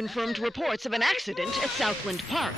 confirmed reports of an accident at Southland Park.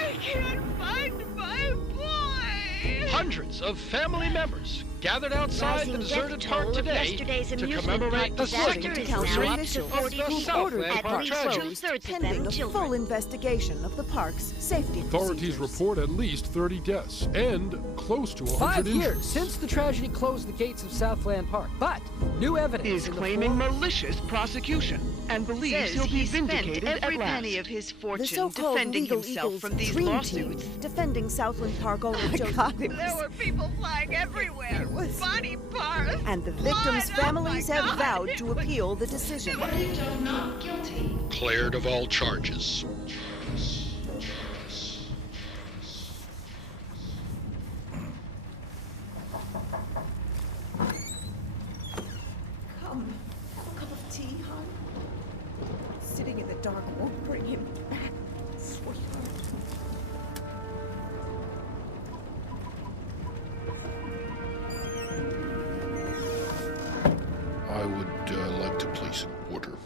I can't find my boy! Hundreds of family members gathered outside the deserted park today to commemorate the second anniversary Officials of the Southland Park tragedy. pending a full investigation of the park's safety Authorities procedures. report at least 30 deaths and close to 100 5 years injuries. since the tragedy closed the gates of Southland Park, but new evidence Is in the claiming form- malicious prosecution and believes he'll be vindicated every at last. penny of his The fortune so-called defending Legal himself Eagles from these Dream lawsuits. Team defending Southland Park owner Joseph. There were people flying everywhere. Body parts. And the victims' blood. families Oh my have God. vowed to appeal the decision. Cleared of all charges. Come, have a cup of tea, hon. Sitting in the dark won't bring him back, sweetheart. I would like to place an order.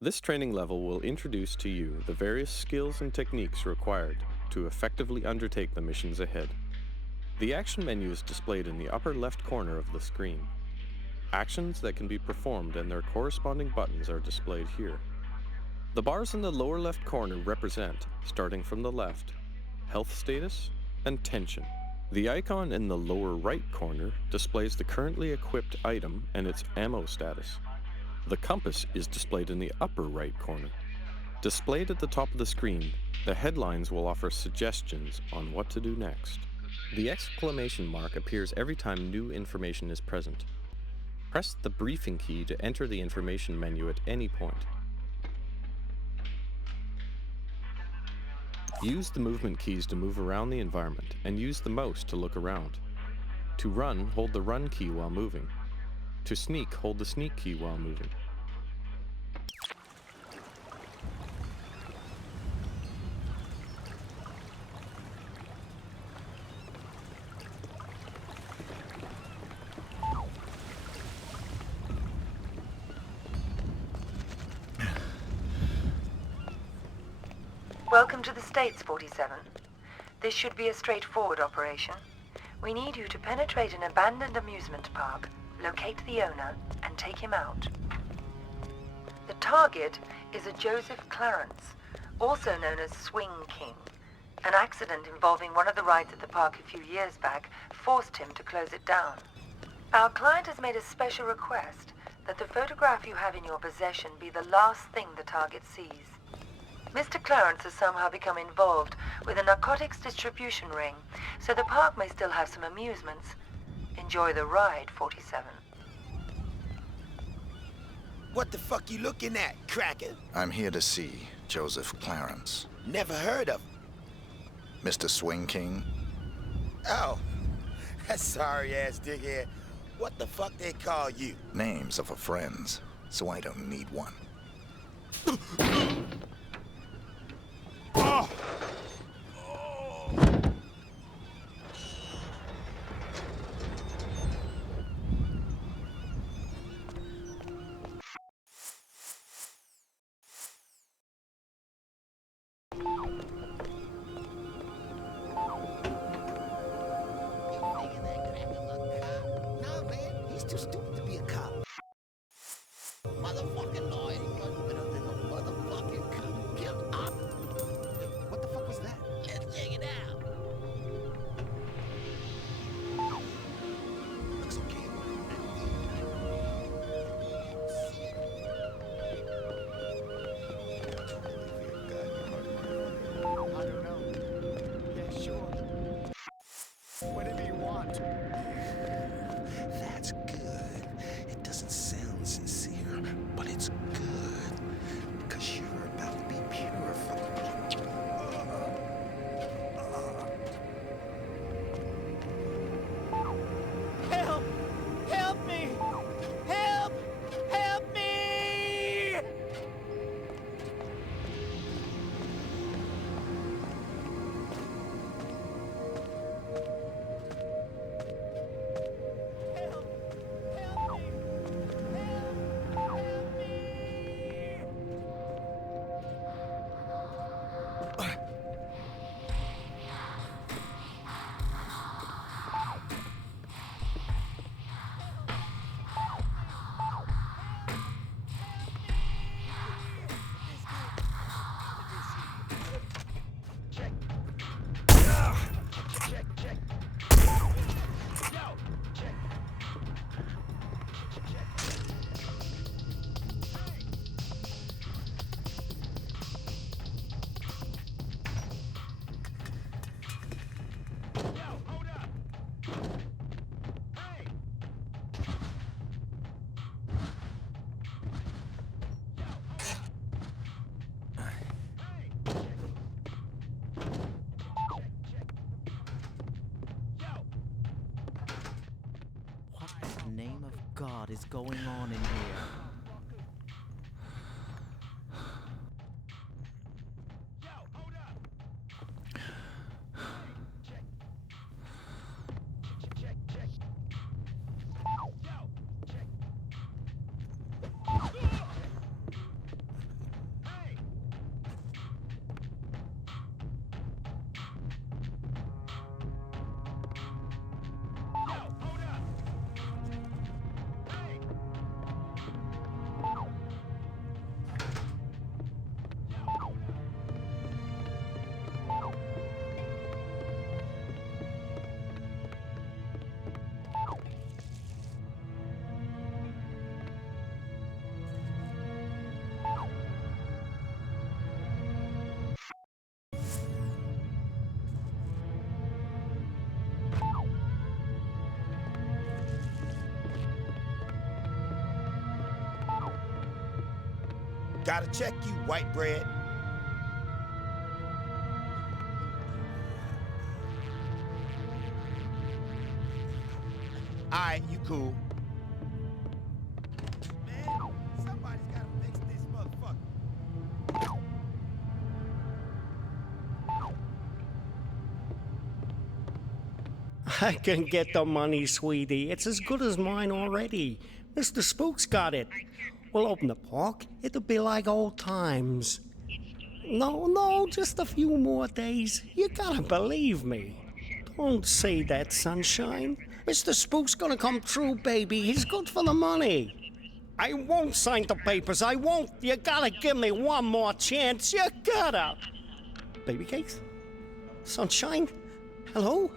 This training level will introduce to you the various skills and techniques required to effectively undertake the missions ahead. The action menu is displayed in the upper left corner of the screen. Actions that can be performed and their corresponding buttons are displayed here. The bars in the lower left corner represent, starting from the left, health status and tension. The icon in the lower right corner displays the currently equipped item and its ammo status. The compass is displayed in the upper right corner. Displayed at the top of the screen, the headlines will offer suggestions on what to do next. The exclamation mark appears every time new information is present. Press the briefing key to enter the information menu at any point. Use the movement keys to move around the environment and use the mouse to look around. To run, hold the run key while moving. To sneak, hold the sneak key while moving. Welcome to the States, 47. This should be a straightforward operation. We need you to penetrate an abandoned amusement park, locate the owner, and take him out. The target is a Joseph Clarence, also known as Swing King. An accident involving one of the rides at the park a few years back forced him to close it down. Our client has made a special request that the photograph you have in your possession be the last thing the target sees. Mr. Clarence has somehow become involved with a narcotics distribution ring, so the park may still have some amusements. Enjoy the ride, 47. What the fuck you looking at, cracker? I'm here to see Joseph Clarence. Never heard of him. Mr. Swing King? Oh, that sorry-ass dickhead. What the fuck they call you? Names are for friends, so I don't need one. Oh! No, man, he's too stupid to be a cop. Motherfucking law ain't much better than a motherfucking cop. Get up! What the fuck was that? Let's check it out. Looks okay. I don't know. Yeah, sure. Whatever you want. That's good. God is going on in here? Gotta check you, white bread. Alright, you cool. Man, somebody's gotta fix this motherfucker. I can get the money, sweetie. It's as good as mine already. Mr. Spook's got it. We'll open the park. It'll be like old times. No, just a few more days. You gotta believe me. Don't say that, sunshine. Mr. Spook's gonna come true, baby. He's good for the money. I won't sign the papers. I won't. You gotta give me one more chance. You gotta. Baby cakes? Sunshine? Hello?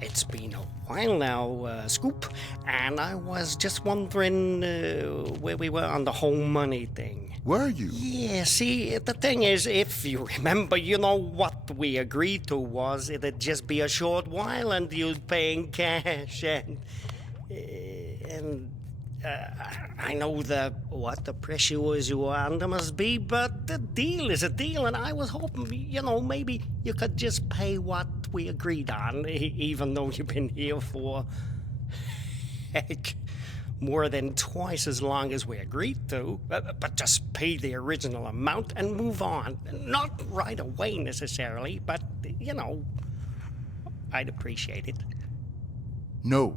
It's been a while now, Scoop, and I was just wondering where we were on the whole money thing. Were you? Yeah, see, the thing is, if you remember, you know what we agreed to was it'd just be a short while and you'd pay in cash, and I know the pressures you were under must be, but the deal is a deal, and I was hoping, maybe you could just pay what we agreed on, even though you've been here for, heck, more than twice as long as we agreed to. But just pay the original amount and move on. Not right away necessarily, but, I'd appreciate it. No.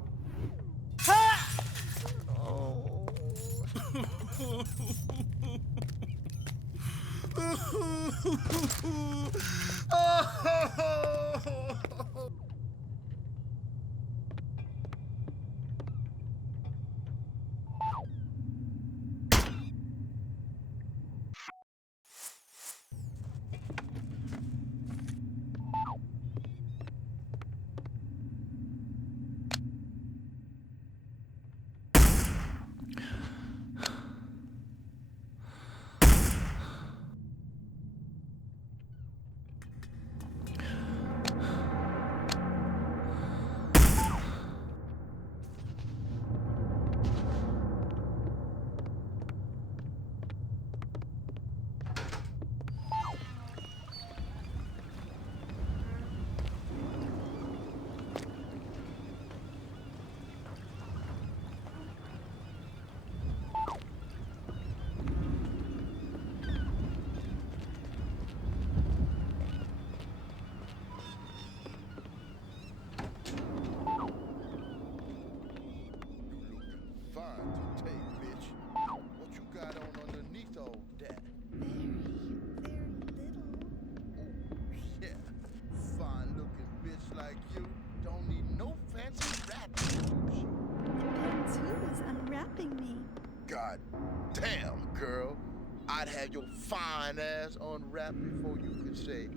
I'd have your fine ass unwrapped before you could say,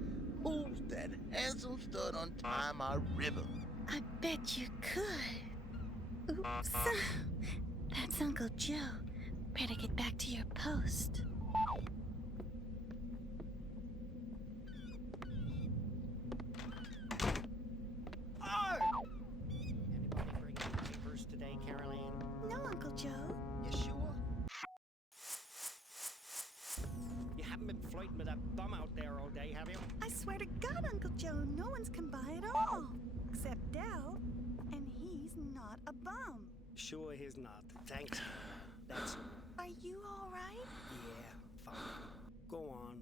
"Who's that handsome stud untying my river?" I bet you could. Oops. That's Uncle Joe. Better get back to your post. Anybody bring any papers today, Caroline? No, Uncle Joe. You sure? You haven't been flirting with that bum out there all day, have you? I swear to God, Uncle Joe, no one's come by at all. Except Dell. And he's not a bum. Sure he's not. Thanks. That's... Are you all right? Yeah, fine. Go on.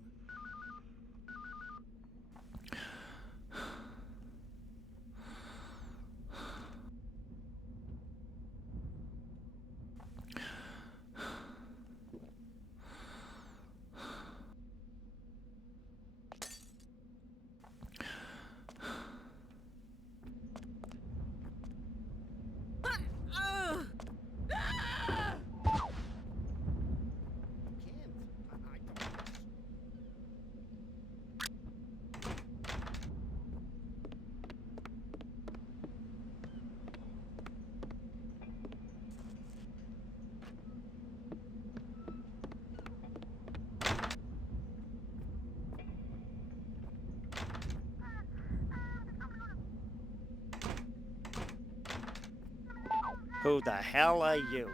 Who the hell are you?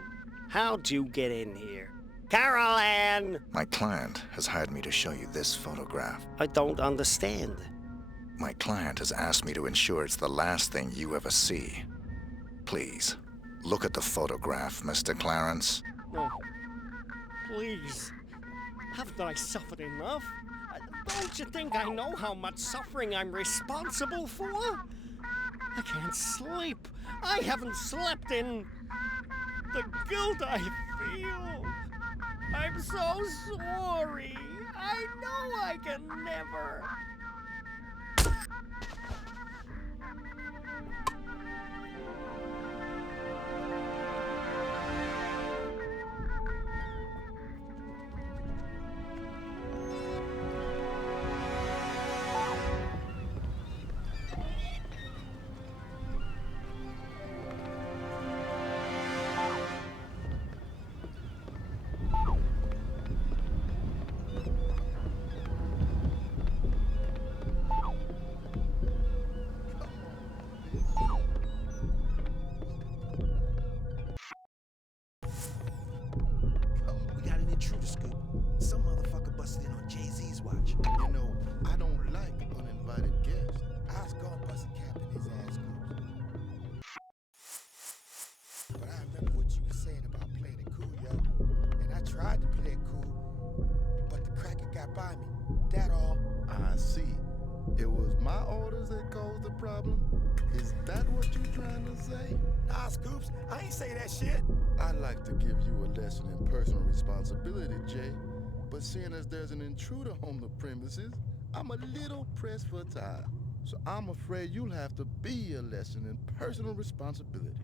How'd you get in here? Caroline! My client has hired me to show you this photograph. I don't understand. My client has asked me to ensure it's the last thing you ever see. Please, look at the photograph, Mr. Clarence. No. Please. Haven't I suffered enough? Don't you think I know how much suffering I'm responsible for? I can't sleep. I haven't slept in... the guilt I feel. I'm so sorry. I know I can never... We got an intruder scoop. Some motherfucker busted in on Jay-Z's watch. You know, I don't like uninvited guests. I was gonna bust a cap in his ass scoops. But I remember what you were saying about playing it cool, yo. And I tried to play it cool, but the cracker got by me. That all. I see. It was my orders that caused the problem? Is that what you trying to say? Nah, Scoops, I ain't say that shit. I'd like to give you a lesson in personal responsibility, Jay. But seeing as there's an intruder on the premises, I'm a little pressed for time. So I'm afraid you'll have to be a lesson in personal responsibility.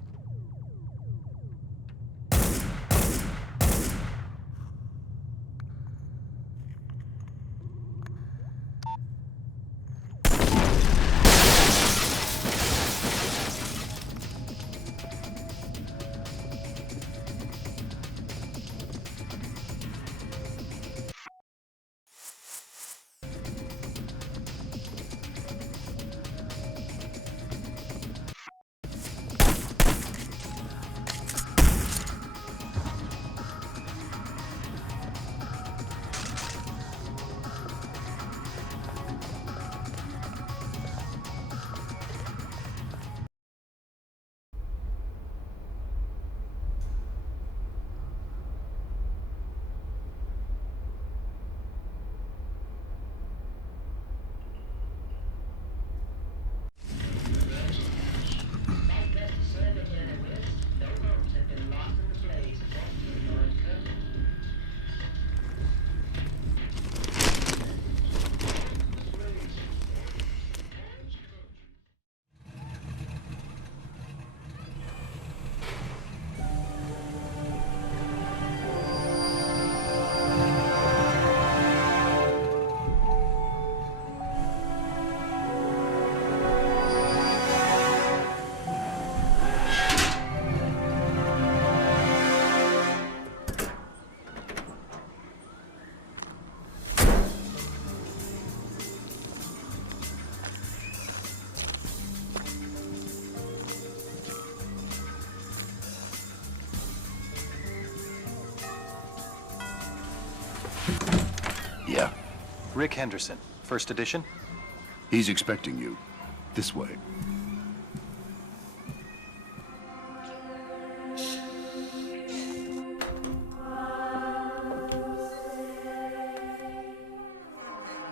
Yeah. Rick Henderson, first edition? He's expecting you. This way.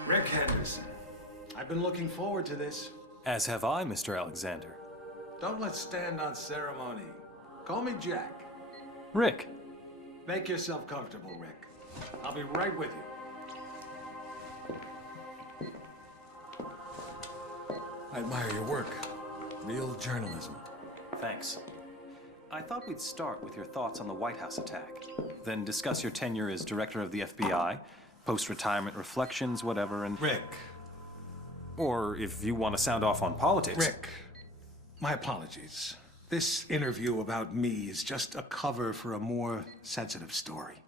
Rick Henderson. I've been looking forward to this. As have I, Mr. Alexander. Don't let's stand on ceremony. Call me Jack. Rick. Make yourself comfortable, Rick. I'll be right with you. I admire your work. Real journalism. Thanks. I thought we'd start with your thoughts on the White House attack, then discuss your tenure as director of the FBI, post-retirement reflections, whatever, and... Rick. Or if you want to sound off on politics... Rick, my apologies. This interview about me is just a cover for a more sensitive story.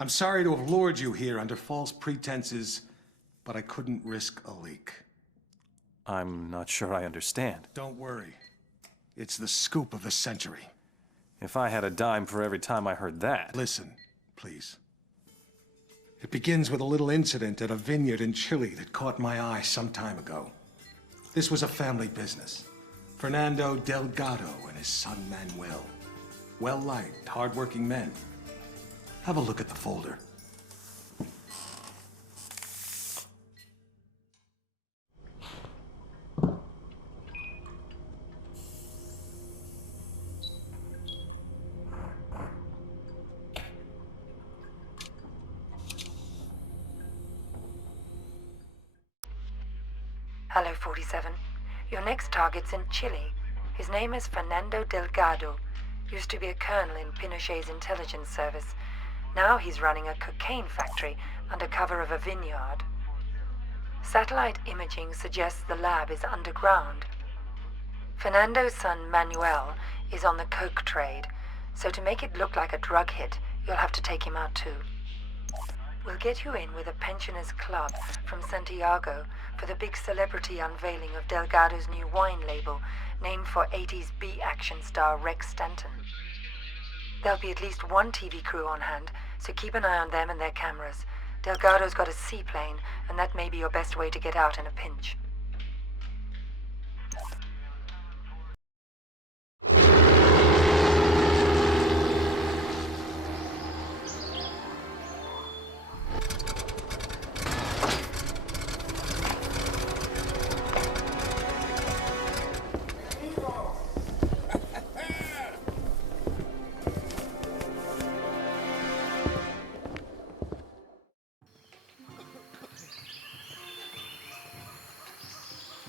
I'm sorry to have lured you here under false pretenses, but I couldn't risk a leak. I'm not sure I understand. Don't worry. It's the scoop of the century. If I had a dime for every time I heard that... Listen, please. It begins with a little incident at a vineyard in Chile that caught my eye some time ago. This was a family business. Fernando Delgado and his son Manuel. Well-liked, hard-working men. Have a look at the folder. Hello, 47. Your next target's in Chile. His name is Fernando Delgado. Used to be a colonel in Pinochet's intelligence service. Now he's running a cocaine factory under cover of a vineyard. Satellite imaging suggests the lab is underground. Fernando's son Manuel is on the coke trade, so to make it look like a drug hit, you'll have to take him out too. We'll get you in with a pensioners club from Santiago for the big celebrity unveiling of Delgado's new wine label, named for 80s B-action star Rex Stanton. There'll be at least one TV crew on hand, so keep an eye on them and their cameras. Delgado's got a seaplane, and that may be your best way to get out in a pinch.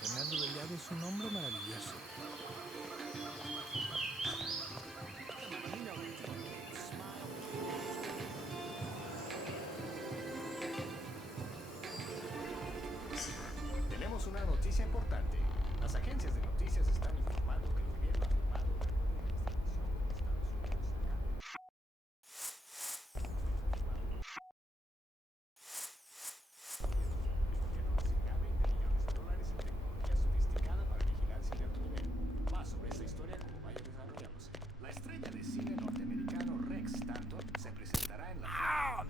Fernando Delgado es un hombre maravilloso. Tenemos una noticia importante. Las agencias de noticias están informando que el gobierno ha firmado una la estrella de cine norteamericano Rex Stanton se presentará en la...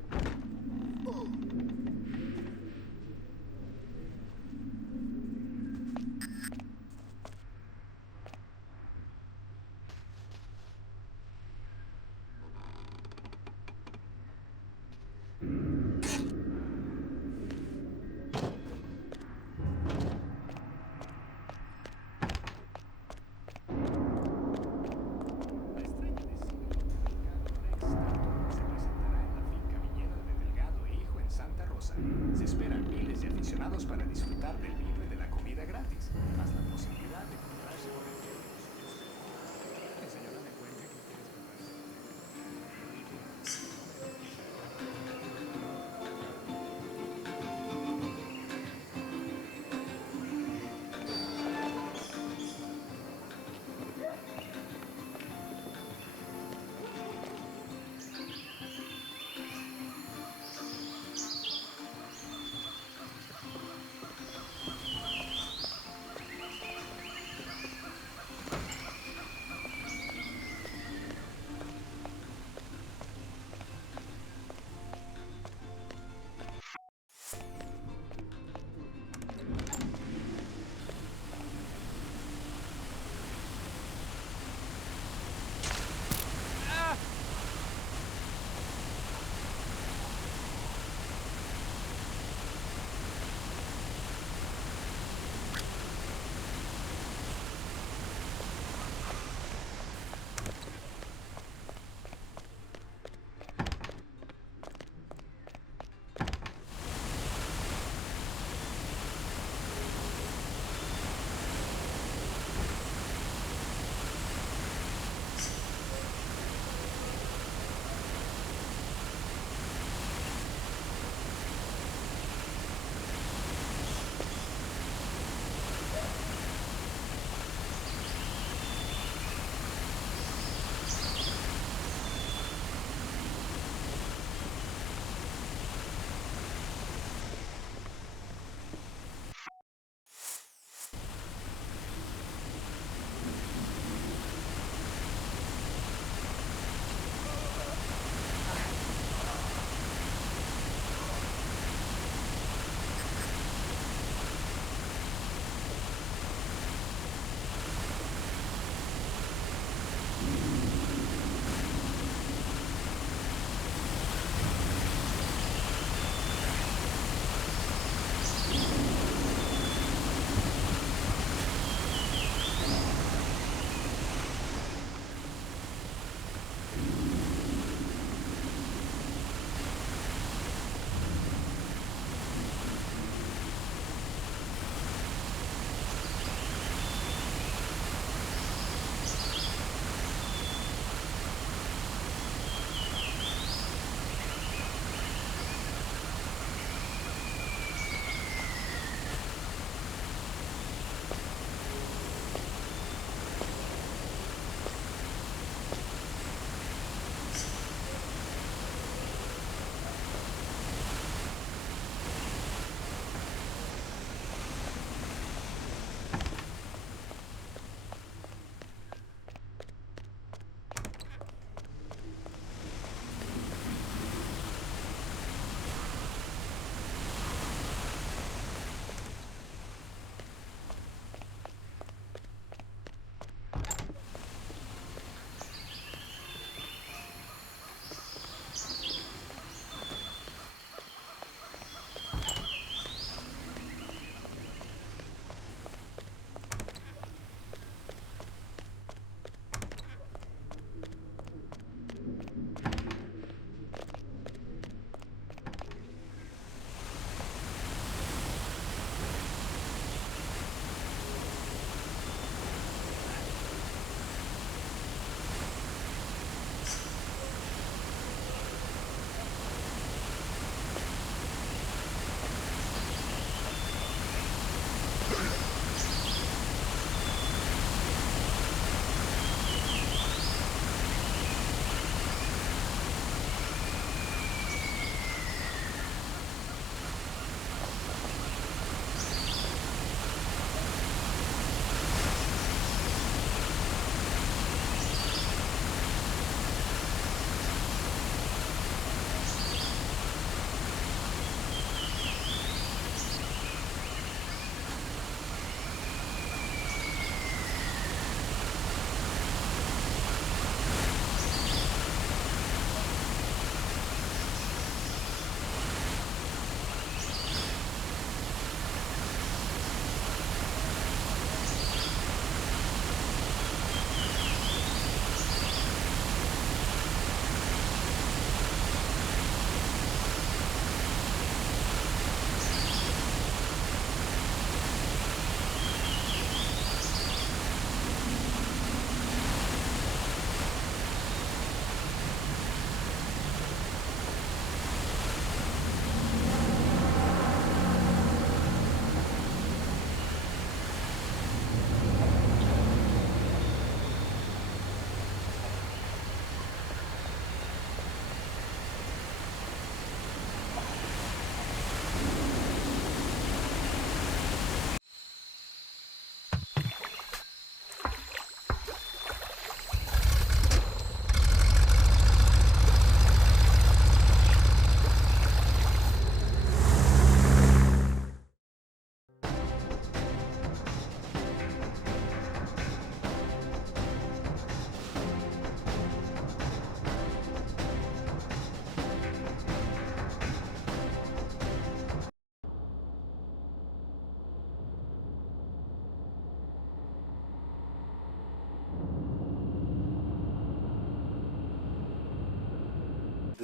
Se esperan miles de aficionados para disfrutar del vino y de la comida gratis, más la posibilidad de encontrarse con el que señora me cuente que quieres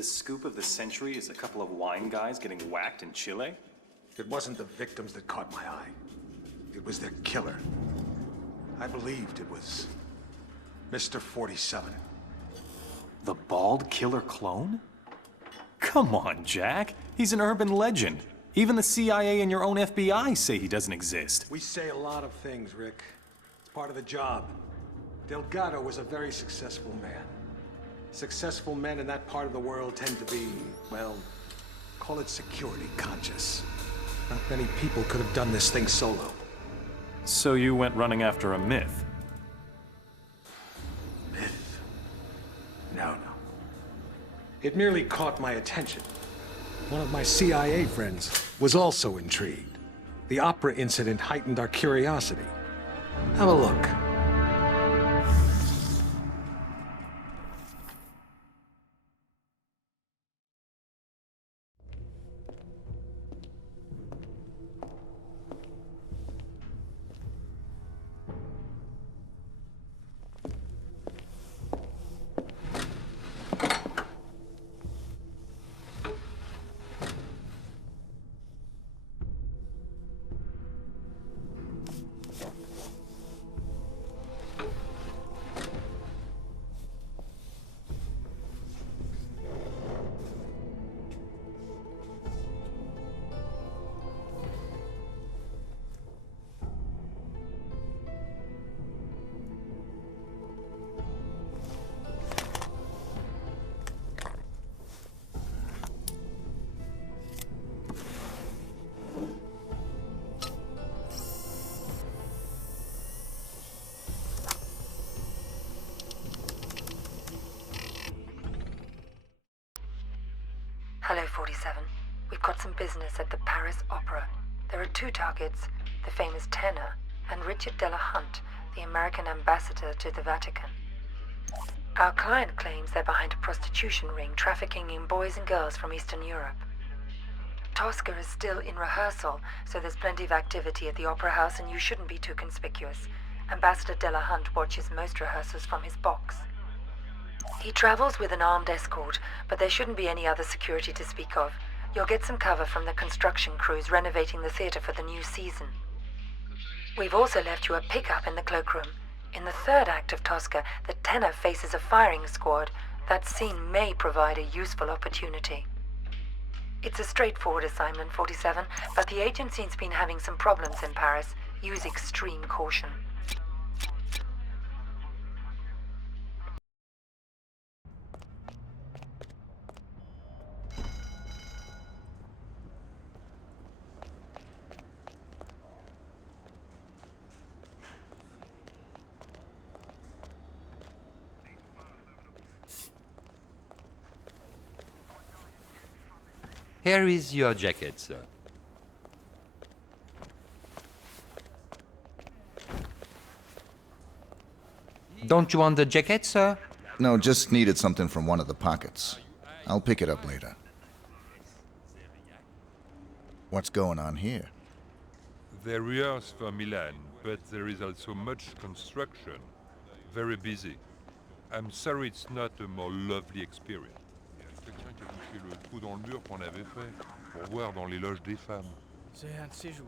the scoop of the century is a couple of wine guys getting whacked in Chile? It wasn't the victims that caught my eye. It was their killer. I believed it was Mr. 47. The bald killer clone? Come on, Jack. He's an urban legend. Even the CIA and your own FBI say he doesn't exist. We say a lot of things, Rick. It's part of the job. Delgado was a very successful man. Successful men in that part of the world tend to be, well, call it security conscious. Not many people could have done this thing solo. So you went running after a myth? Myth? No. It merely caught my attention. One of my CIA friends was also intrigued. The opera incident heightened our curiosity. Have a look. Hello, 47. We've got some business at the Paris Opera. There are two targets, the famous tenor and Richard Delahunt, the American ambassador to the Vatican. Our client claims they're behind a prostitution ring trafficking in boys and girls from Eastern Europe. Tosca is still in rehearsal, so there's plenty of activity at the Opera House and you shouldn't be too conspicuous. Ambassador Delahunt watches most rehearsals from his box. He travels with an armed escort, but there shouldn't be any other security to speak of. You'll get some cover from the construction crews renovating the theater for the new season. We've also left you a pickup in the cloakroom. In the third act of Tosca, the tenor faces a firing squad. That scene may provide a useful opportunity. It's a straightforward assignment, 47, but the agency's been having some problems in Paris. Use extreme caution. Here is your jacket, sir. Don't you want the jacket, sir? No, just needed something from one of the pockets. I'll pick it up later. What's going on here? They rehearse for Milan, but there is also much construction. Very busy. I'm sorry it's not a more lovely experience. Quelqu'un qui a bouché le trou dans le mur qu'on avait fait pour voir dans les loges des femmes. C'est un de ces jours.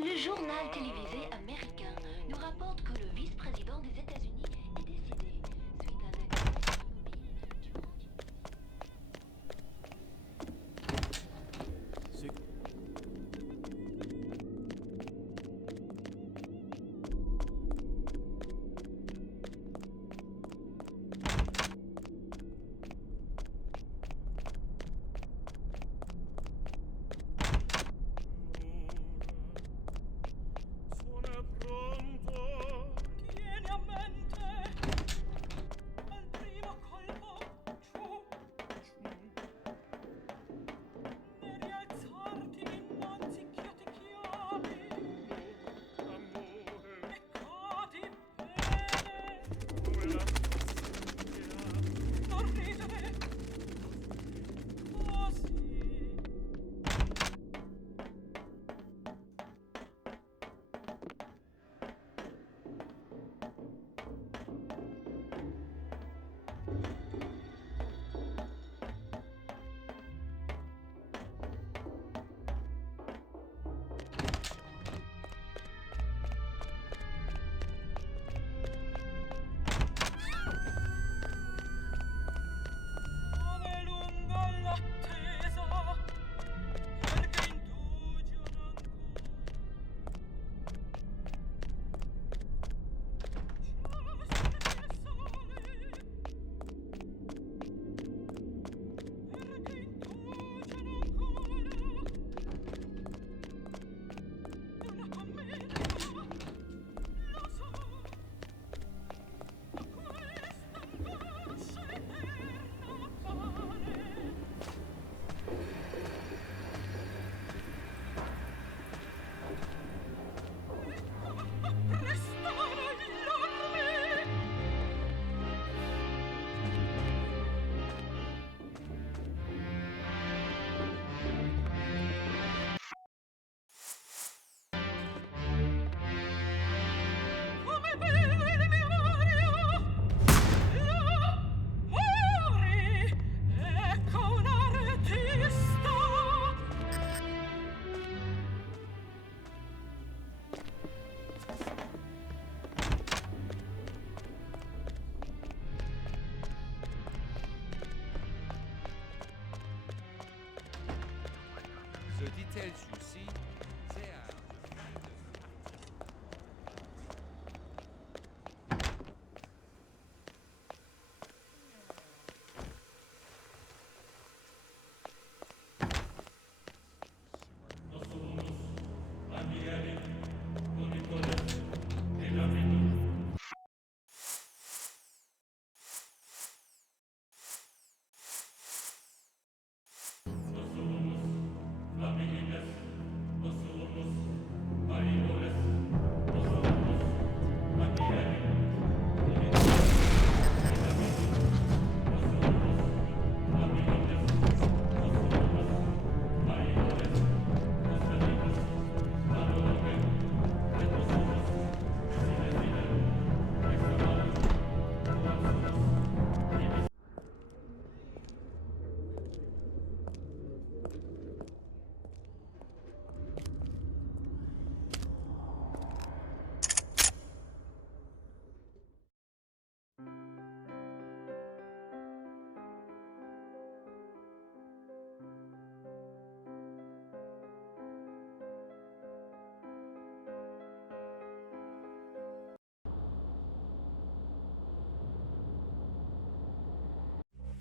Le journal télévisé américain nous rapporte que le vice-président des États-Unis est décédé suite à un accident automobile.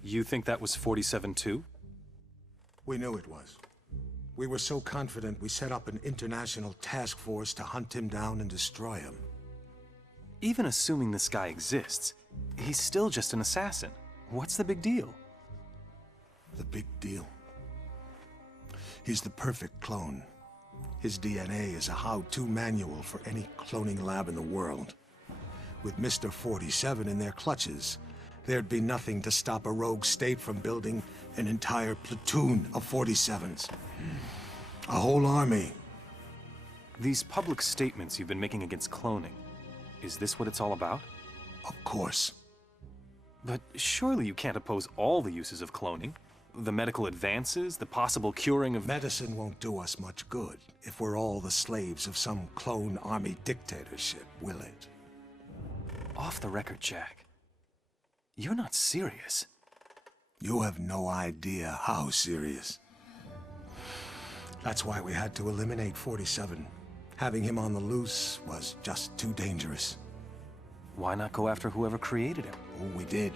You think that was 47 too? We knew it was. We were so confident we set up an international task force to hunt him down and destroy him. Even assuming this guy exists, he's still just an assassin. What's the big deal? The big deal? He's the perfect clone. His DNA is a how-to manual for any cloning lab in the world. With Mr. 47 in their clutches, there'd be nothing to stop a rogue state from building an entire platoon of 47s. A whole army. These public statements you've been making against cloning, is this what it's all about? Of course. But surely you can't oppose all the uses of cloning. The medical advances, the possible curing of... Medicine won't do us much good if we're all the slaves of some clone army dictatorship, will it? Off the record, Jack. You're not serious. You have no idea how serious. That's why we had to eliminate 47. Having him on the loose was just too dangerous. Why not go after whoever created him? Oh, we did.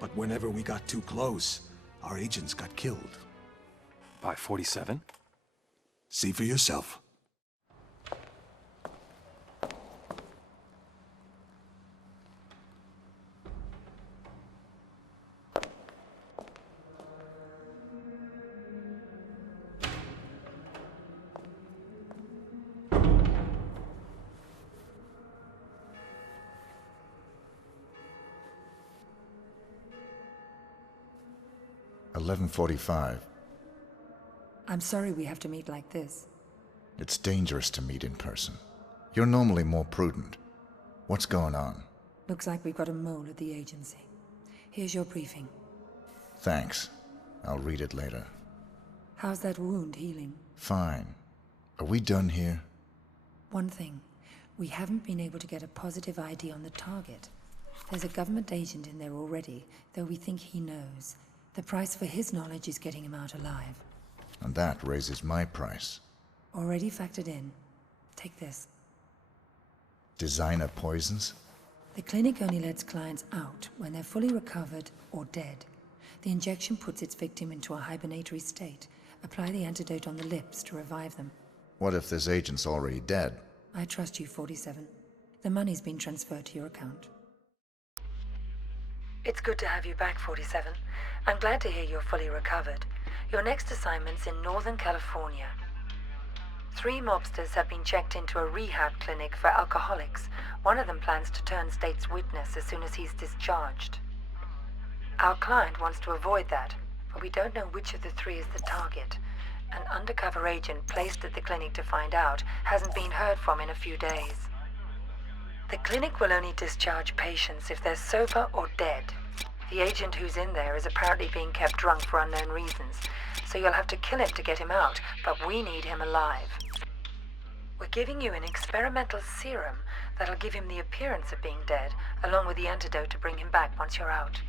But whenever we got too close, our agents got killed. By 47? See for yourself. $11:45. I'm sorry we have to meet like this. It's dangerous to meet in person. You're normally more prudent. What's going on? Looks like we've got a mole at the agency. Here's your briefing. Thanks. I'll read it later. How's that wound healing? Fine. Are we done here? One thing. We haven't been able to get a positive ID on the target. There's a government agent in there already, though we think he knows. The price for his knowledge is getting him out alive. And that raises my price. Already factored in. Take this. Designer poisons? The clinic only lets clients out when they're fully recovered or dead. The injection puts its victim into a hibernatory state. Apply the antidote on the lips to revive them. What if this agent's already dead? I trust you, 47. The money's been transferred to your account. It's good to have you back, 47. I'm glad to hear you're fully recovered. Your next assignment's in Northern California. 3 mobsters have been checked into a rehab clinic for alcoholics. One of them plans to turn state's witness as soon as he's discharged. Our client wants to avoid that, but we don't know which of the 3 is the target. An undercover agent placed at the clinic to find out hasn't been heard from in a few days. The clinic will only discharge patients if they're sober or dead. The agent who's in there is apparently being kept drunk for unknown reasons, so you'll have to kill him to get him out, but we need him alive. We're giving you an experimental serum that'll give him the appearance of being dead, along with the antidote to bring him back once you're out.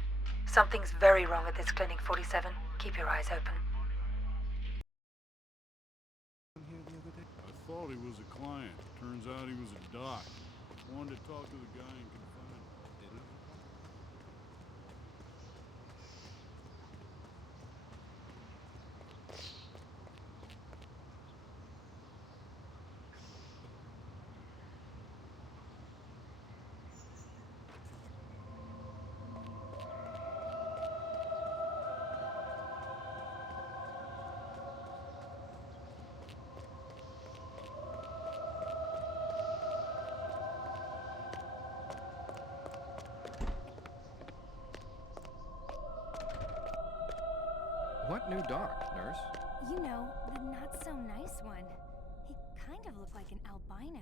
Something's very wrong at this clinic, 47. Keep your eyes open. I thought he was a client. Turns out he was a doc. Wanted to talk to the guy in confinement. What new doc, nurse? You know, the not-so-nice one. He kind of looked like an albino.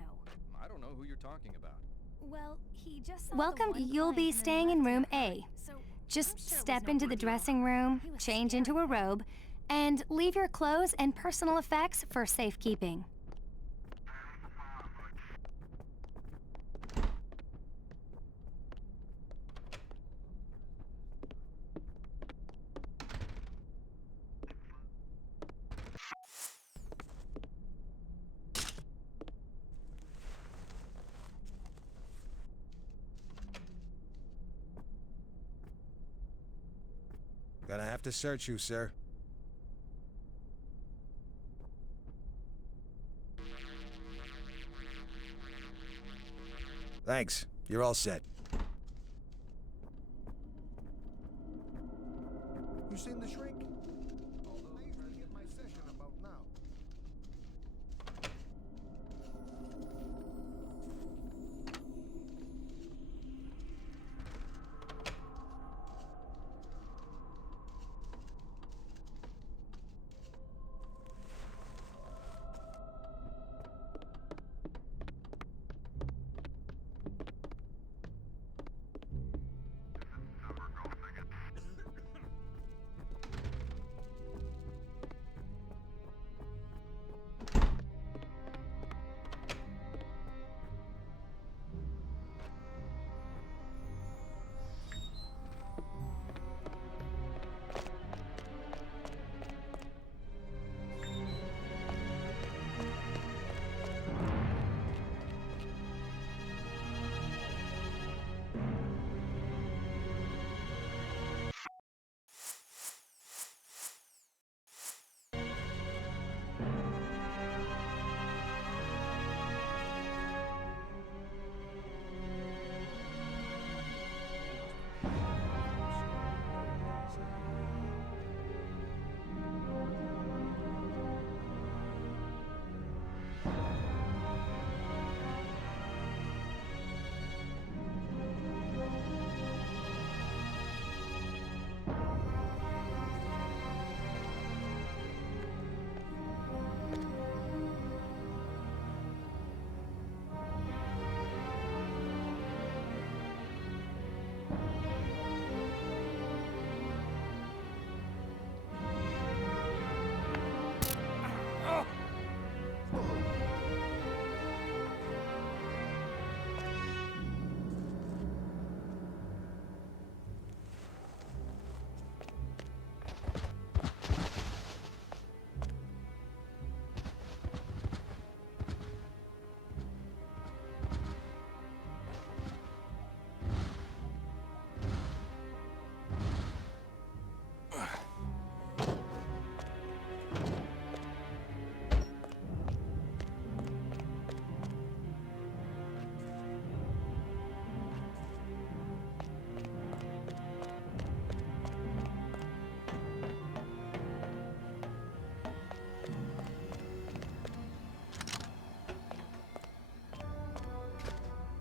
I don't know who you're talking about. Well, he just saw Welcome. You'll be staying in room A. Just step into the dressing room, change into a robe, and leave your clothes and personal effects for safekeeping. Gonna have to search you, sir. Thanks. You're all set. You seen the shrink? Although I usually get my session about now.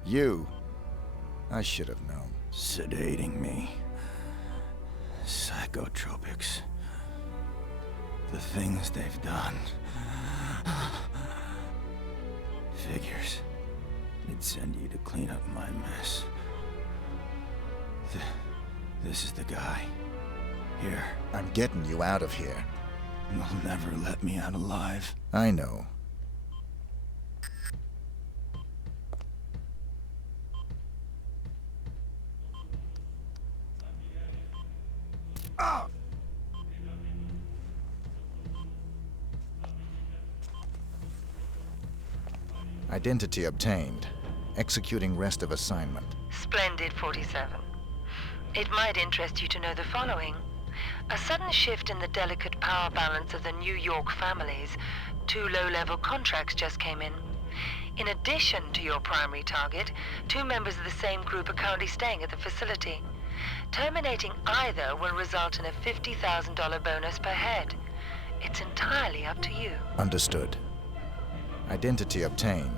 You. I should have known. Sedating me. Psychotropics. The things they've done. Figures. They'd send you to clean up my mess. This is the guy. Here. I'm getting you out of here. They'll never let me out alive. I know. Identity obtained. Executing rest of assignment. Splendid, 47. It might interest you to know the following. A sudden shift in the delicate power balance of the New York families. 2 low-level contracts just came in. In addition to your primary target, 2 members of the same group are currently staying at the facility. Terminating either will result in a $50,000 bonus per head. It's entirely up to you. Understood. Identity obtained.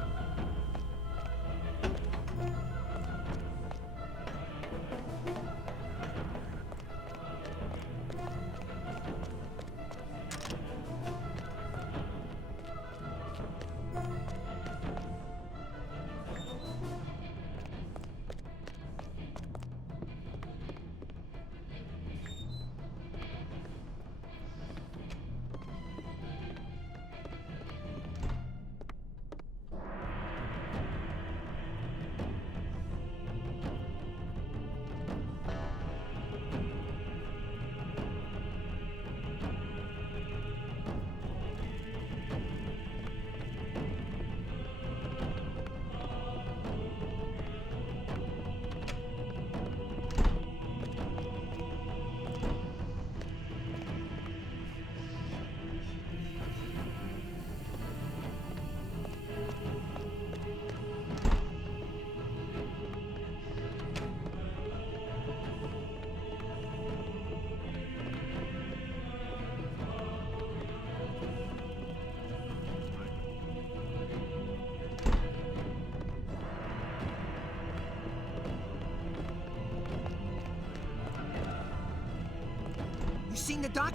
seen the doc?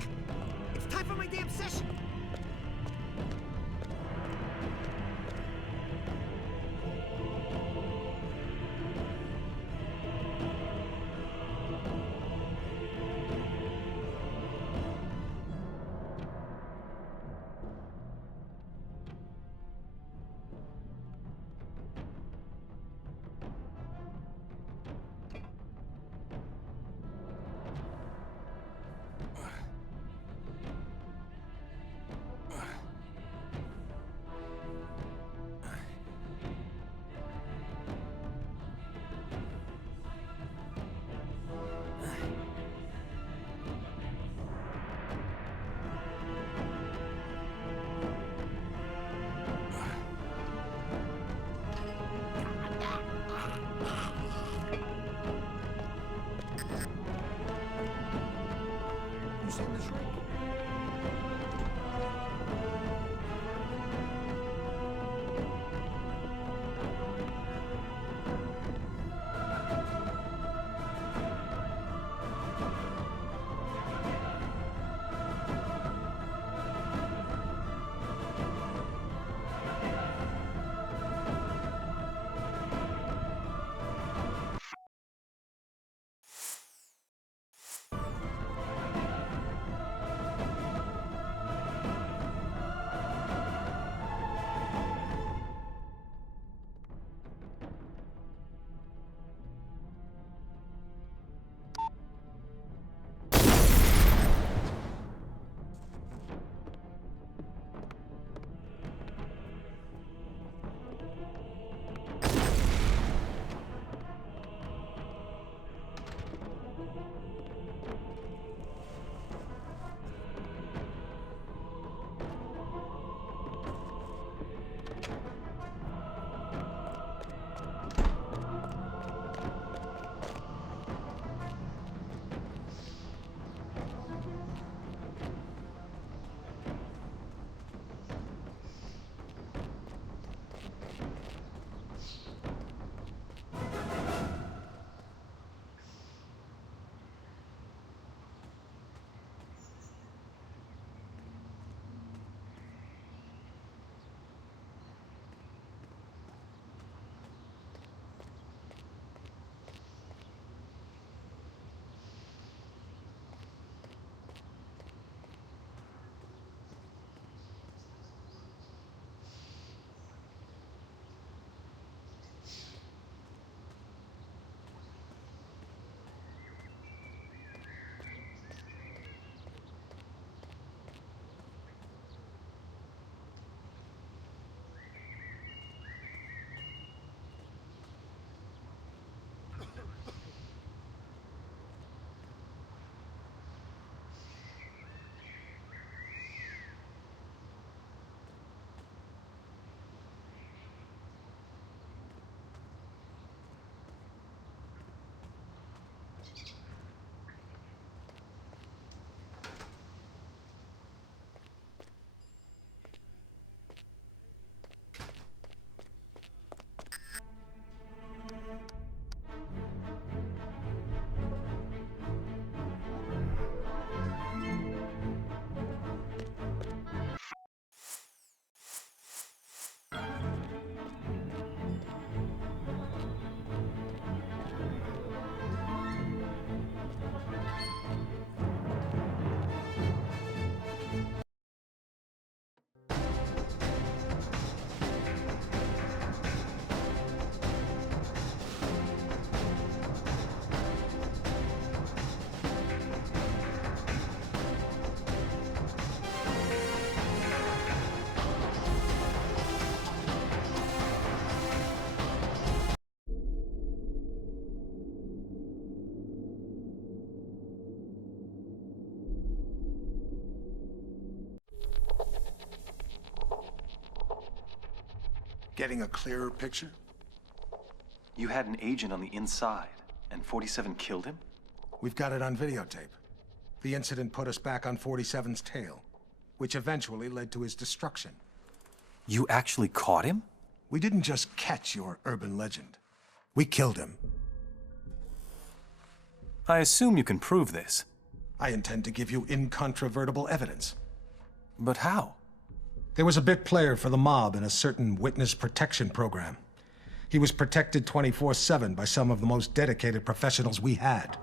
It's time for my damn session. You seen the shrink? Getting a clearer picture? You had an agent on the inside, and 47 killed him? We've got it on videotape. The incident put us back on 47's tail, which eventually led to his destruction. You actually caught him? We didn't just catch your urban legend. We killed him. I assume you can prove this. I intend to give you incontrovertible evidence. But how? There was a bit player for the mob in a certain witness protection program. He was protected 24/7 by some of the most dedicated professionals we had.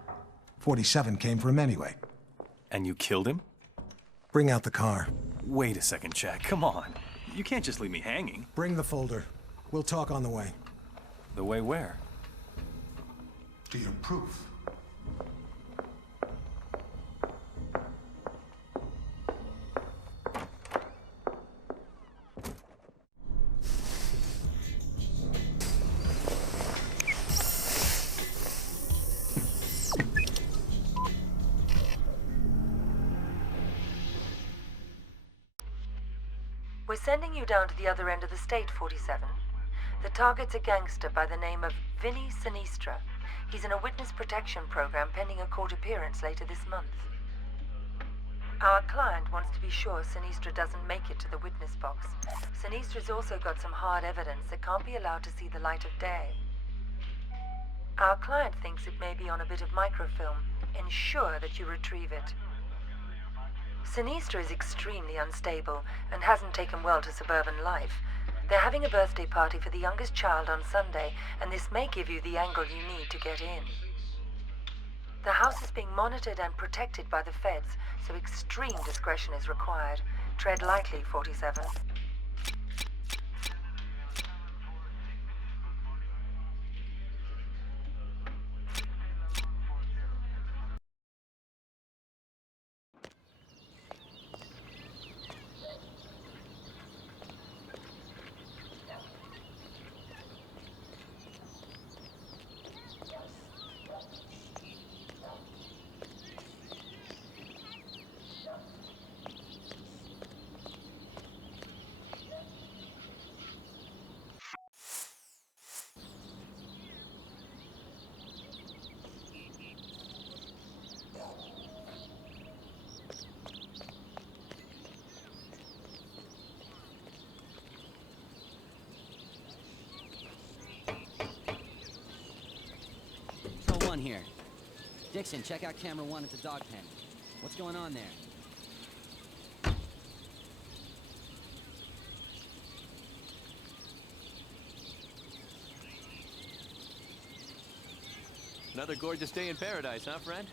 47 came for him anyway. And you killed him? Bring out the car. Wait a second, Jack. Come on. You can't just leave me hanging. Bring the folder. We'll talk on the way. The way where? To your proof. We're sending you down to the other end of the state, 47. The target's a gangster by the name of Vinny Sinistra. He's in a witness protection program pending a court appearance later this month. Our client wants to be sure Sinistra doesn't make it to the witness box. Sinistra's also got some hard evidence that can't be allowed to see the light of day. Our client thinks it may be on a bit of microfilm. Ensure that you retrieve it. Sinistra is extremely unstable and hasn't taken well to suburban life. They're having a birthday party for the youngest child on Sunday, and this may give you the angle you need to get in. The house is being monitored and protected by the feds, so extreme discretion is required. Tread lightly, 47. Control 1 here. Dixon, check out camera 1 at the dog pen. What's going on there? Another gorgeous day in paradise, huh, friend?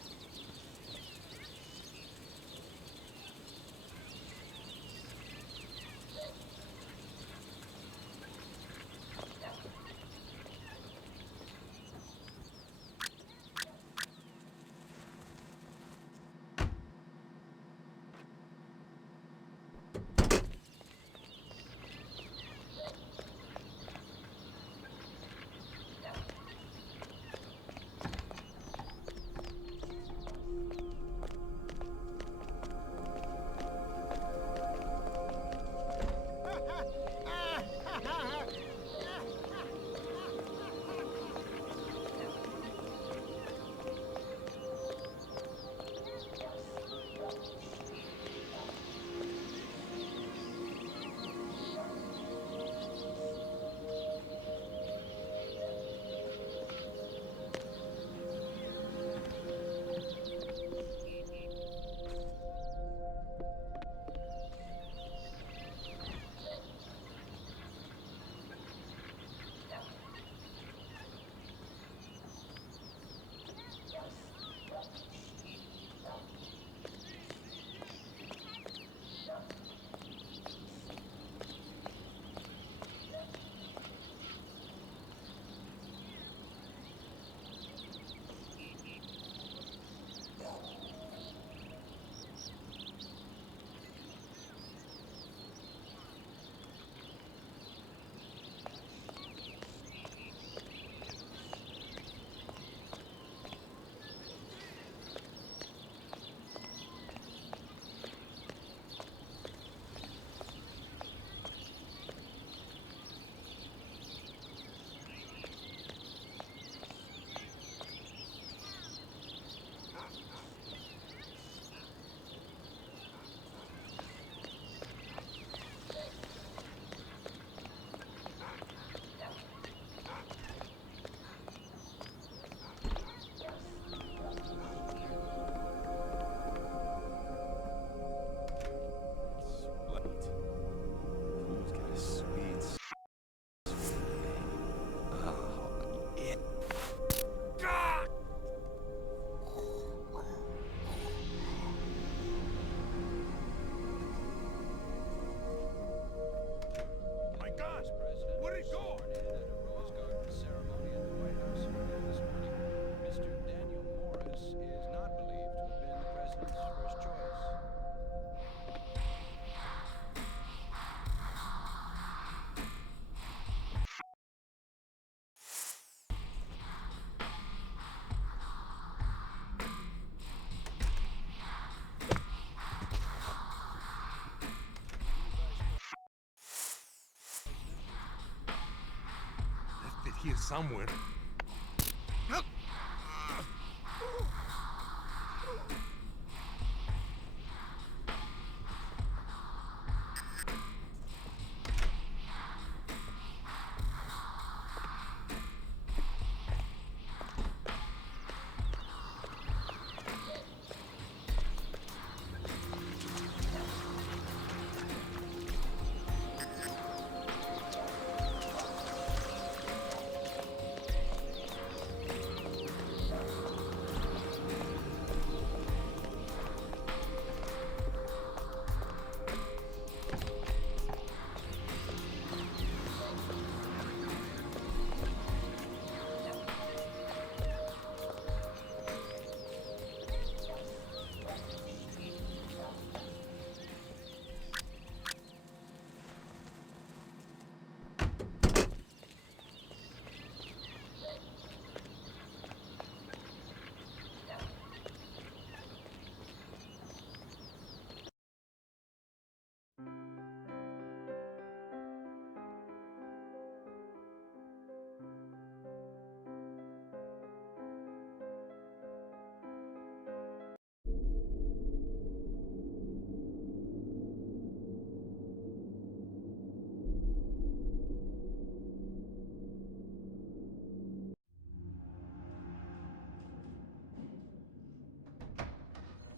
here somewhere.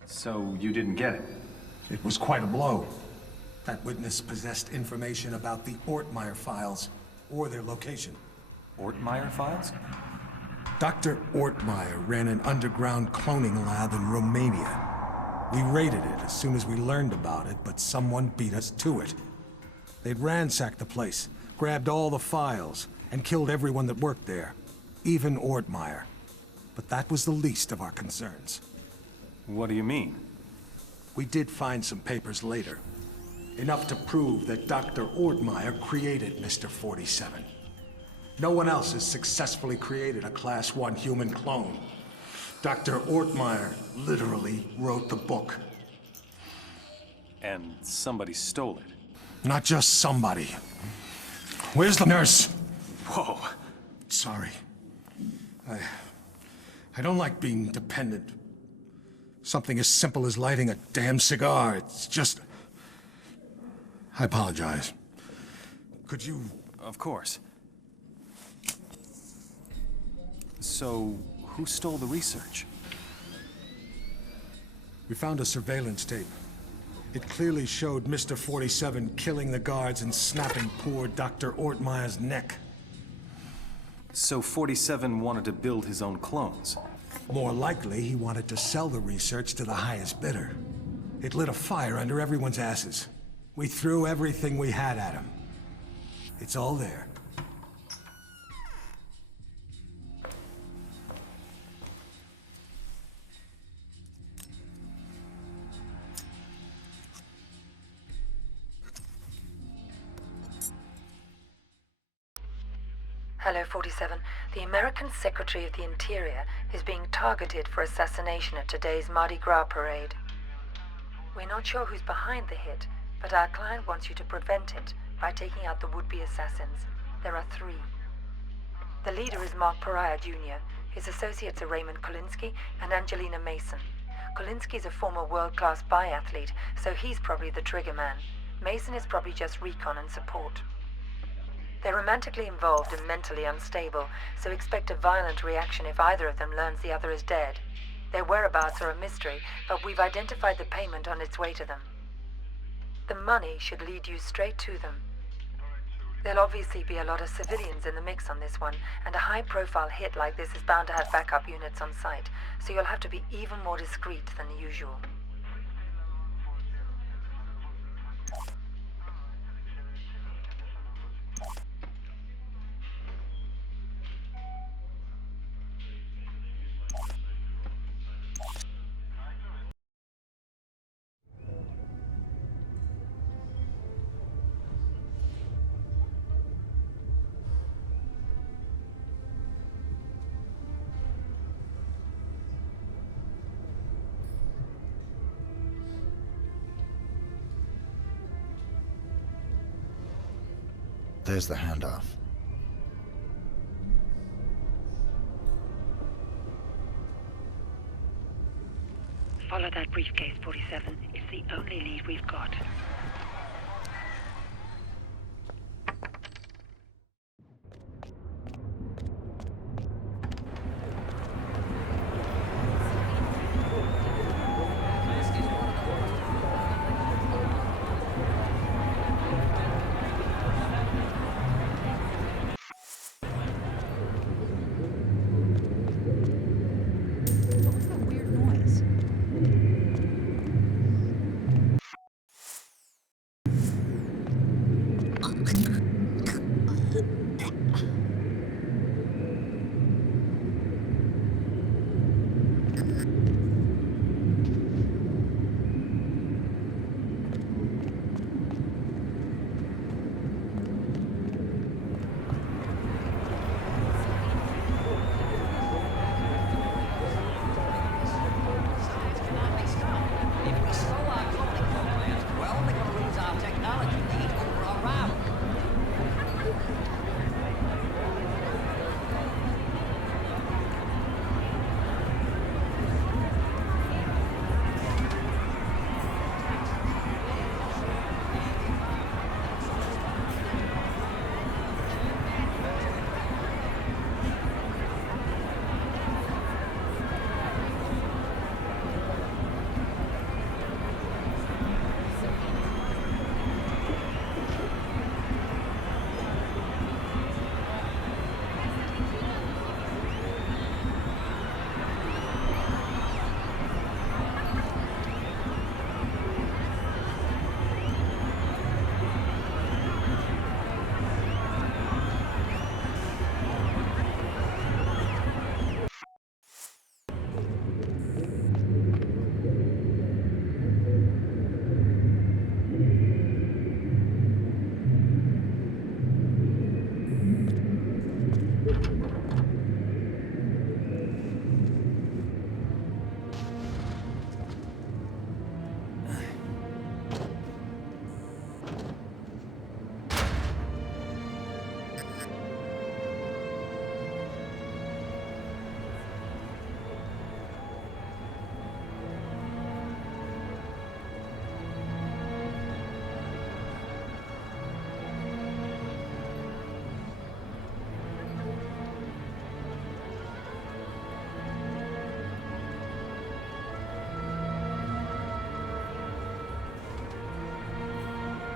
So you didn't get it? It was quite a blow. That witness possessed information about the Ortmeyer files, or their location. Ortmeyer files? Dr. Ortmeyer ran an underground cloning lab in Romania. We raided it as soon as we learned about it, but someone beat us to it. They'd ransacked the place, grabbed all the files, and killed everyone that worked there, even Ortmeyer. But that was the least of our concerns. What do you mean? We did find some papers later. Enough to prove that Dr. Ortmeyer created Mr. 47. No one else has successfully created a Class 1 human clone. Dr. Ortmeyer literally wrote the book. And somebody stole it. Not just somebody. Where's the nurse? Whoa. Sorry. I don't like being dependent. Something as simple as lighting a damn cigar. It's just... I apologize. Could you... Of course. So, who stole the research? We found a surveillance tape. It clearly showed Mr. 47 killing the guards and snapping poor Dr. Ortmeyer's neck. So 47 wanted to build his own clones? More likely, he wanted to sell the research to the highest bidder. It lit a fire under everyone's asses. We threw everything we had at him. It's all there. Hello, 47. The American Secretary of the Interior is being targeted for assassination at today's Mardi Gras parade. We're not sure who's behind the hit, but our client wants you to prevent it by taking out the would-be assassins. There are 3. The leader is Mark Pariah, Jr. His associates are Raymond Kolinsky and Angelina Mason. Kolinsky's a former world-class biathlete, so he's probably the trigger man. Mason is probably just recon and support. They're romantically involved and mentally unstable, so expect a violent reaction if either of them learns the other is dead. Their whereabouts are a mystery, but we've identified the payment on its way to them. The money should lead you straight to them. There'll obviously be a lot of civilians in the mix on this one, and a high-profile hit like this is bound to have backup units on site, so you'll have to be even more discreet than usual. There's the handoff. Follow that briefcase, 47. It's the only lead we've got.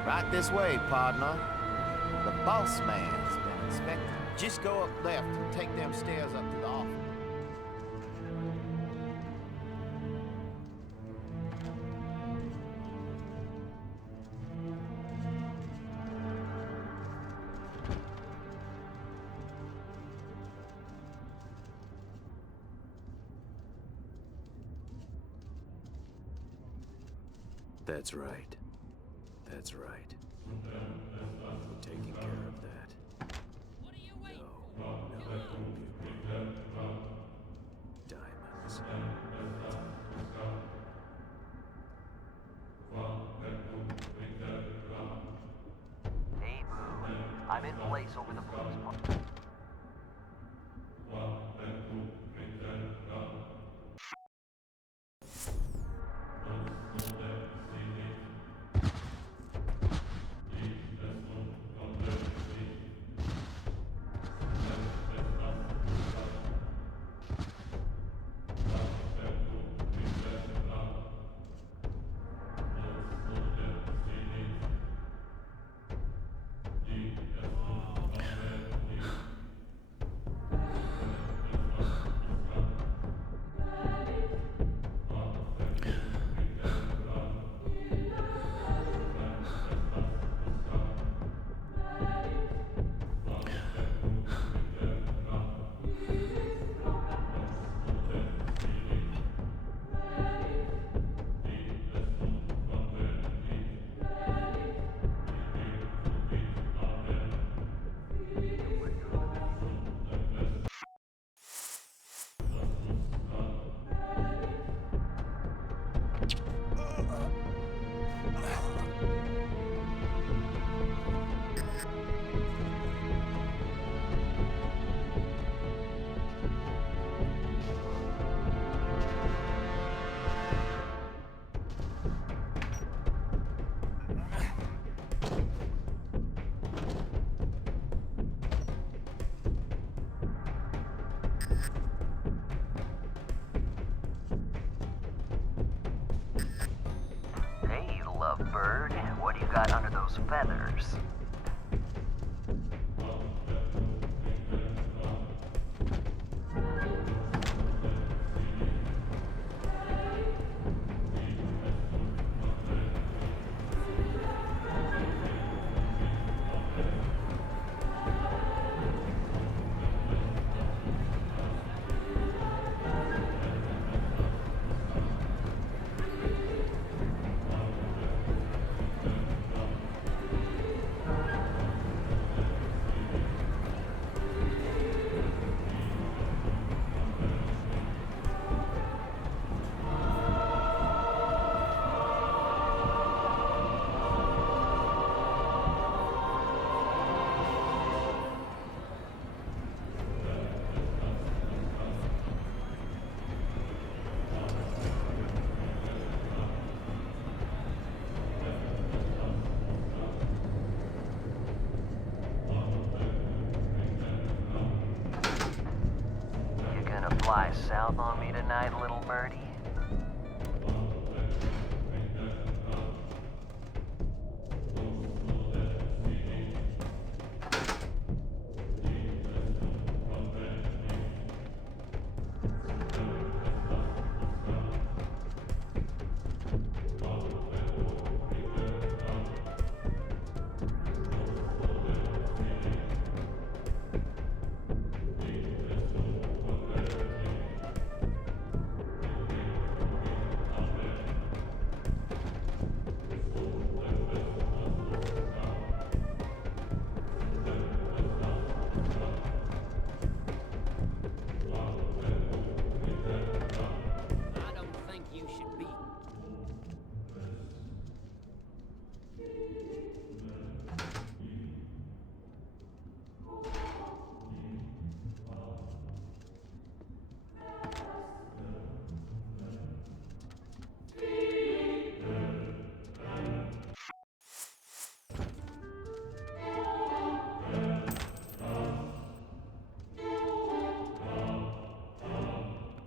Right this way, partner. The boss man's been inspecting. Just go up left and take them stairs up to the office. That's right. That's right. We're taking care of that. No. Diamonds. Hey, Boo. I'm in place over the police pump. got under those feathers. Fly south on me tonight, little birdie?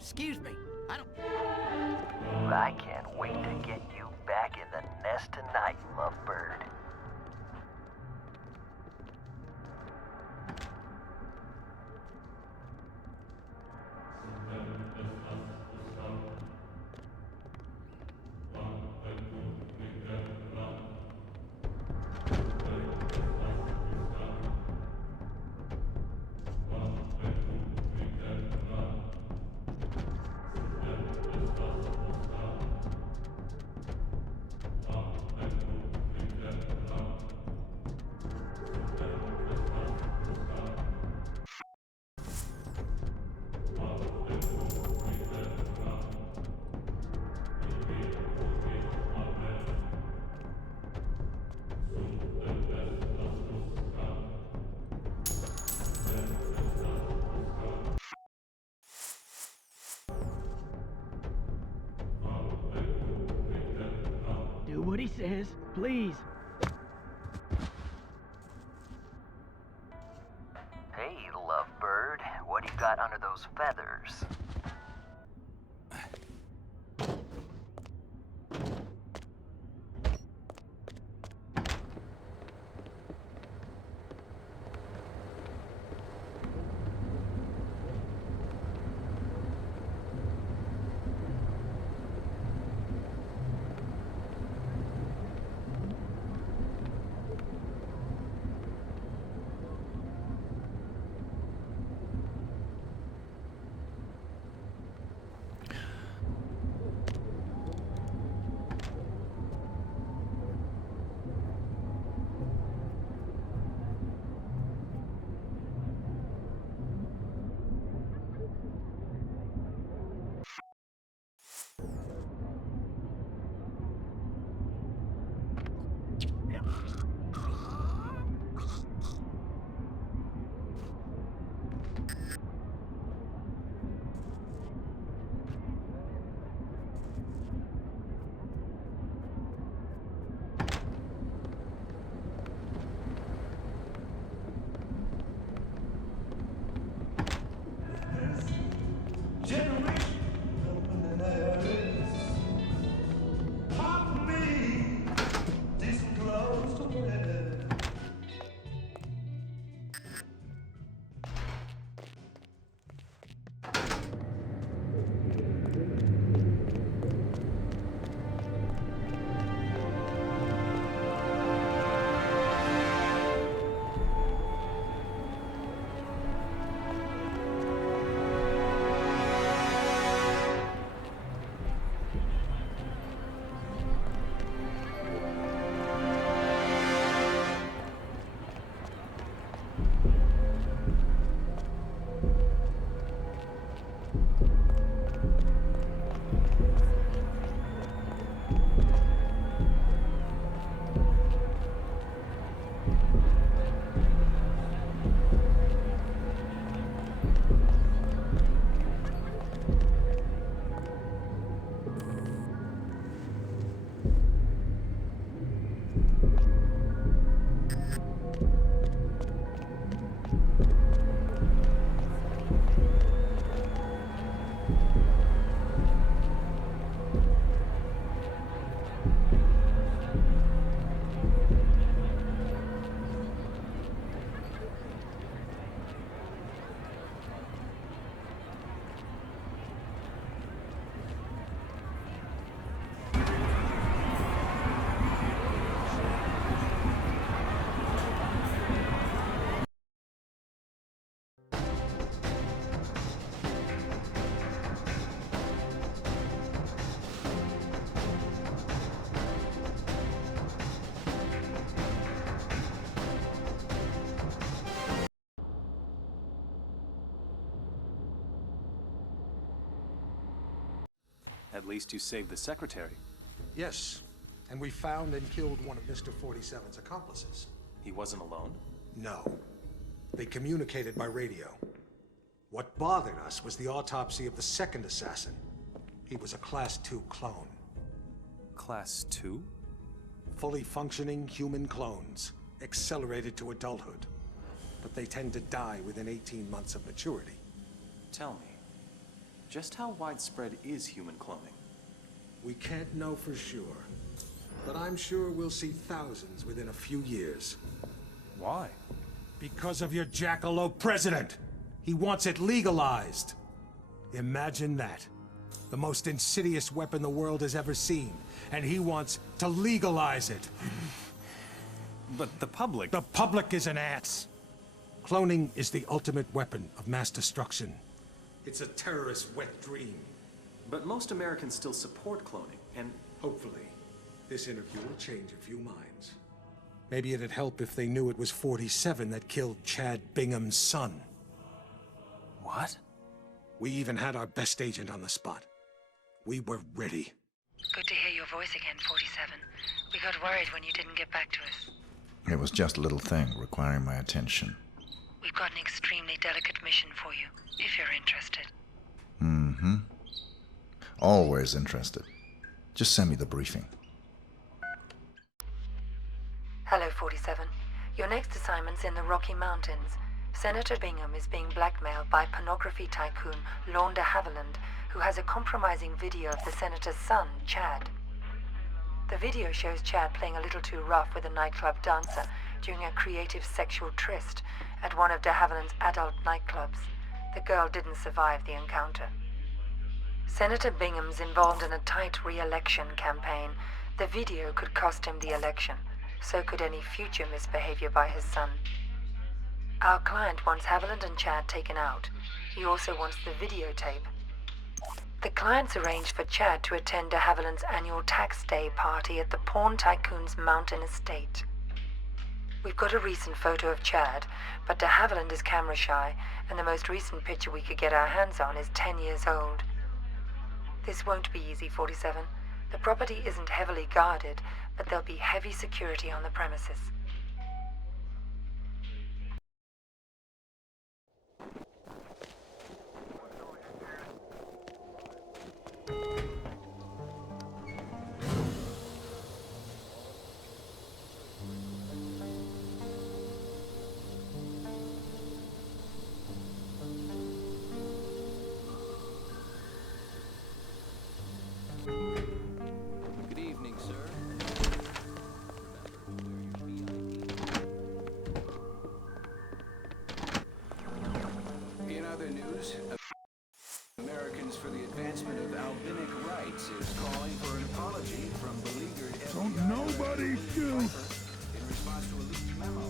Excuse me, I can't wait to get you back in the nest tonight, lovebird. Do what he says, please. Hey, lovebird, what do you got under those feathers? Decent clothes. At least you saved the secretary. Yes, and we found and killed one of Mr. 47's accomplices. He wasn't alone? No. They communicated by radio. What bothered us was the autopsy of the second assassin. He was a Class 2 clone. Class 2? Fully functioning human clones, accelerated to adulthood. But they tend to die within 18 months of maturity. Tell me, just how widespread is human cloning? We can't know for sure, but I'm sure we'll see thousands within a few years. Why? Because of your jackalope president! He wants it legalized! Imagine that. The most insidious weapon the world has ever seen, and he wants to legalize it. But the public... The public is an ass! Cloning is the ultimate weapon of mass destruction. It's a terrorist's wet dream. But most Americans still support cloning, and... Hopefully, this interview will change a few minds. Maybe it'd help if they knew it was 47 that killed Chad Bingham's son. What? We even had our best agent on the spot. We were ready. Good to hear your voice again, 47. We got worried when you didn't get back to us. It was just a little thing requiring my attention. We've got an extremely delicate mission for you, if you're interested. Mm-hmm. Always interested. Just send me the briefing. Hello, 47. Your next assignment's in the Rocky Mountains. Senator Bingham is being blackmailed by pornography tycoon Lorne de Havilland, who has a compromising video of the senator's son, Chad. The video shows Chad playing a little too rough with a nightclub dancer during a creative sexual tryst at one of de Havilland's adult nightclubs. The girl didn't survive the encounter. Senator Bingham's involved in a tight re-election campaign. The video could cost him the election. So could any future misbehavior by his son. Our client wants Haviland and Chad taken out. He also wants the videotape. The client's arranged for Chad to attend de Havilland's annual tax day party at the porn tycoon's mountain estate. We've got a recent photo of Chad, but de Havilland is camera shy, and the most recent picture we could get our hands on is 10 years old. This won't be easy, 47. The property isn't heavily guarded, but there'll be heavy security on the premises. Good evening, sir. In other news, Americans for the Advancement of Albinic Rights is calling for an apology from beleaguered Don't FBI nobody Director do. Piper in response to a leaked memo.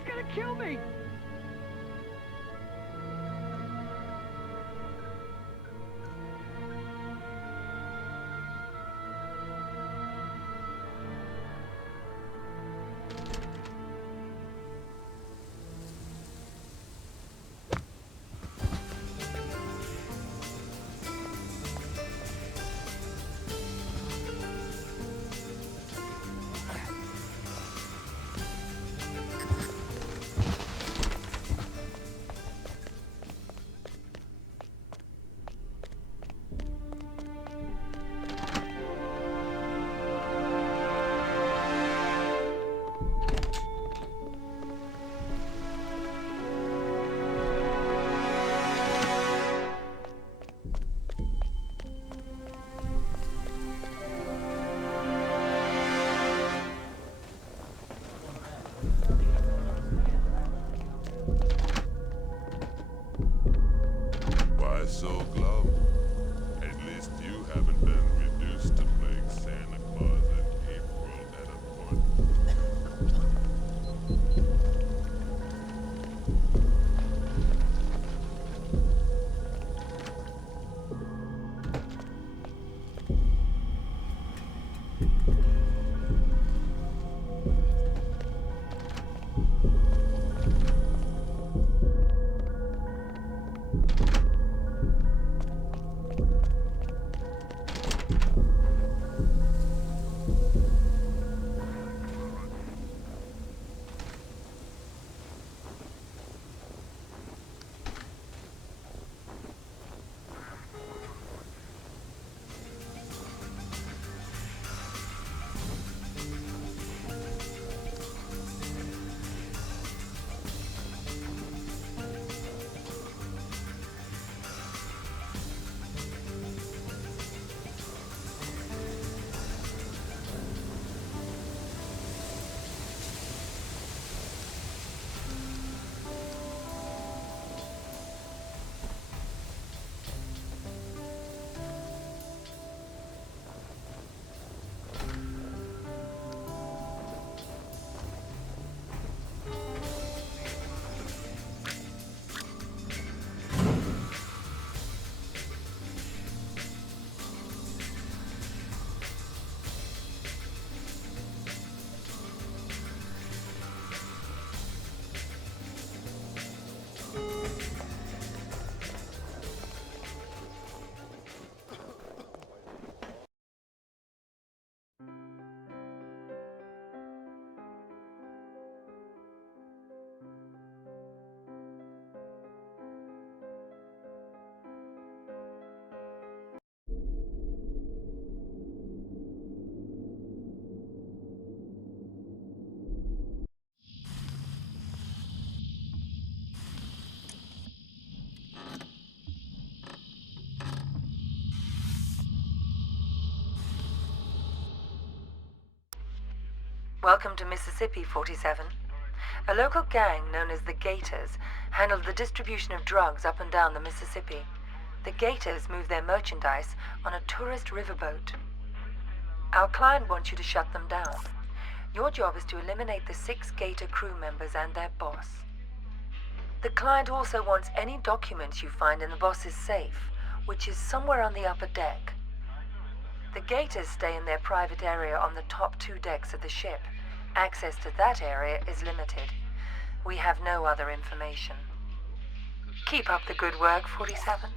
He's gonna kill me! Why so glum? At least you haven't been reduced to playing Santa Claus in April at a point. Welcome to Mississippi, 47. A local gang known as the Gators handled the distribution of drugs up and down the Mississippi. The Gators move their merchandise on a tourist riverboat. Our client wants you to shut them down. Your job is to eliminate the 6 Gator crew members and their boss. The client also wants any documents you find in the boss's safe, which is somewhere on the upper deck. The Gators stay in their private area on the top 2 decks of the ship. Access to that area is limited. We have no other information. Keep up the good work, 47.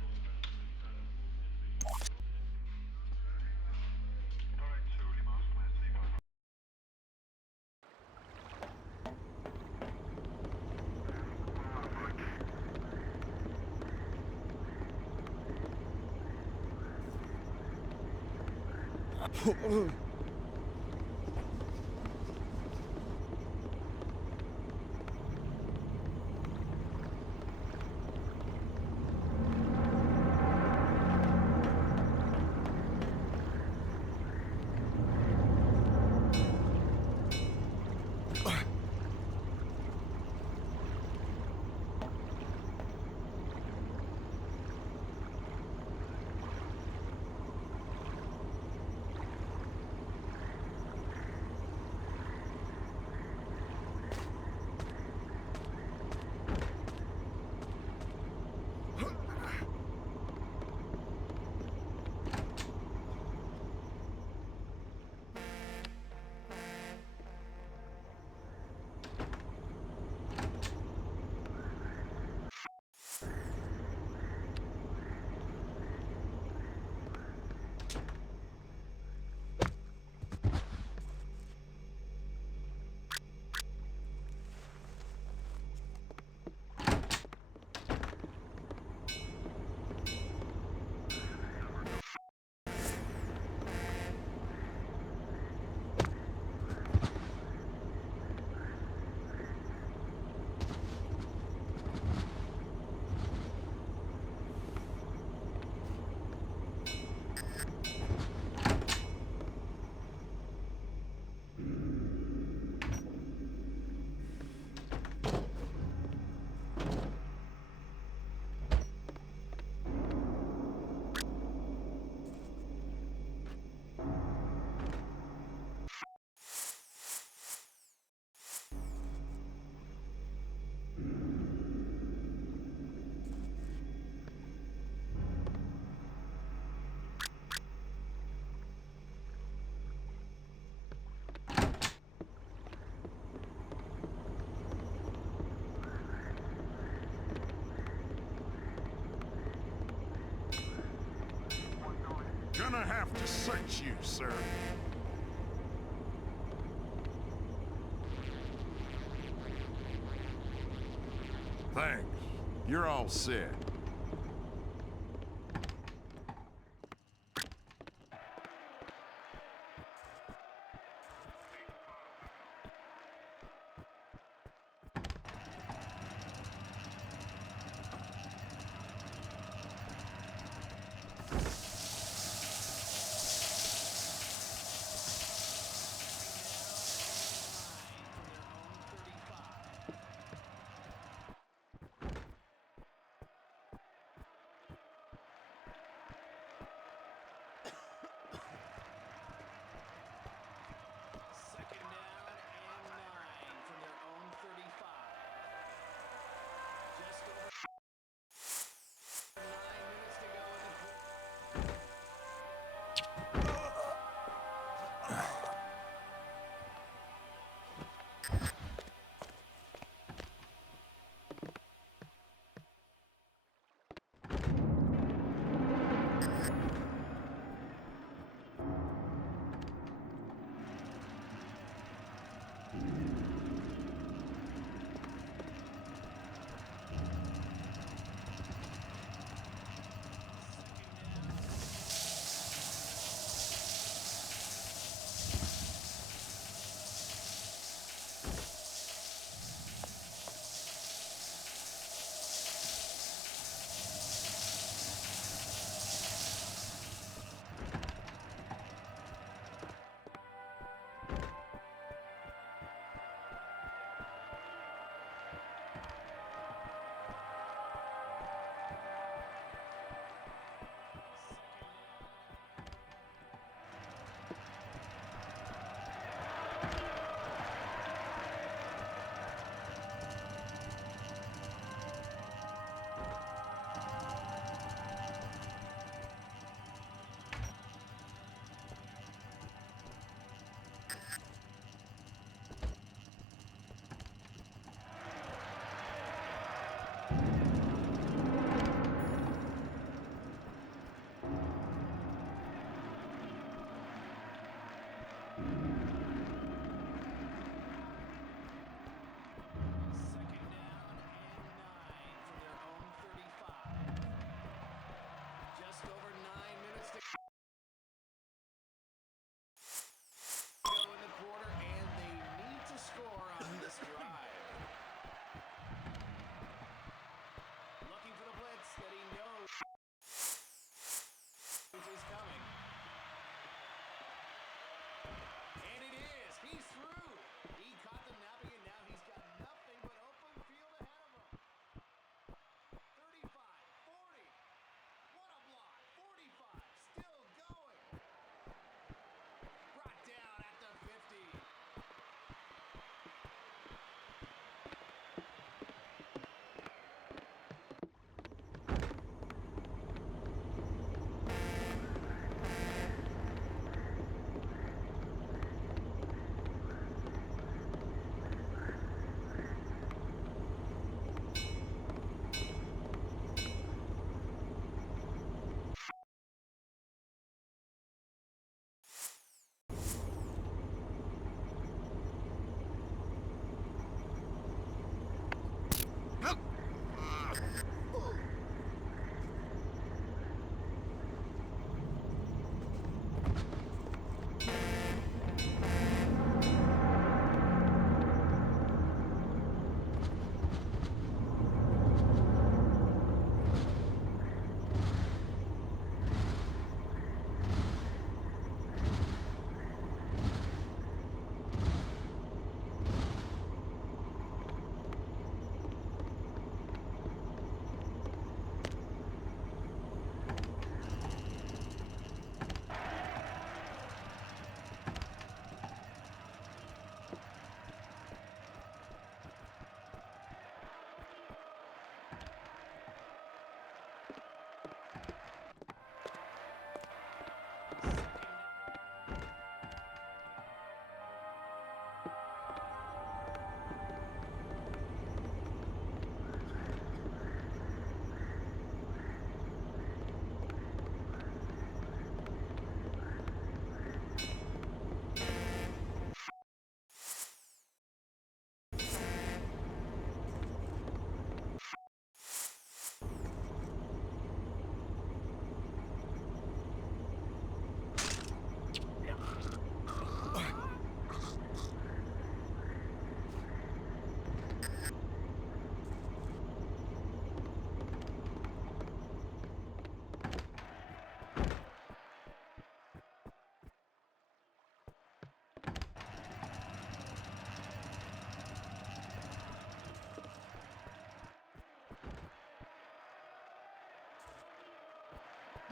Gonna have to search you, sir. Thanks. You're all set.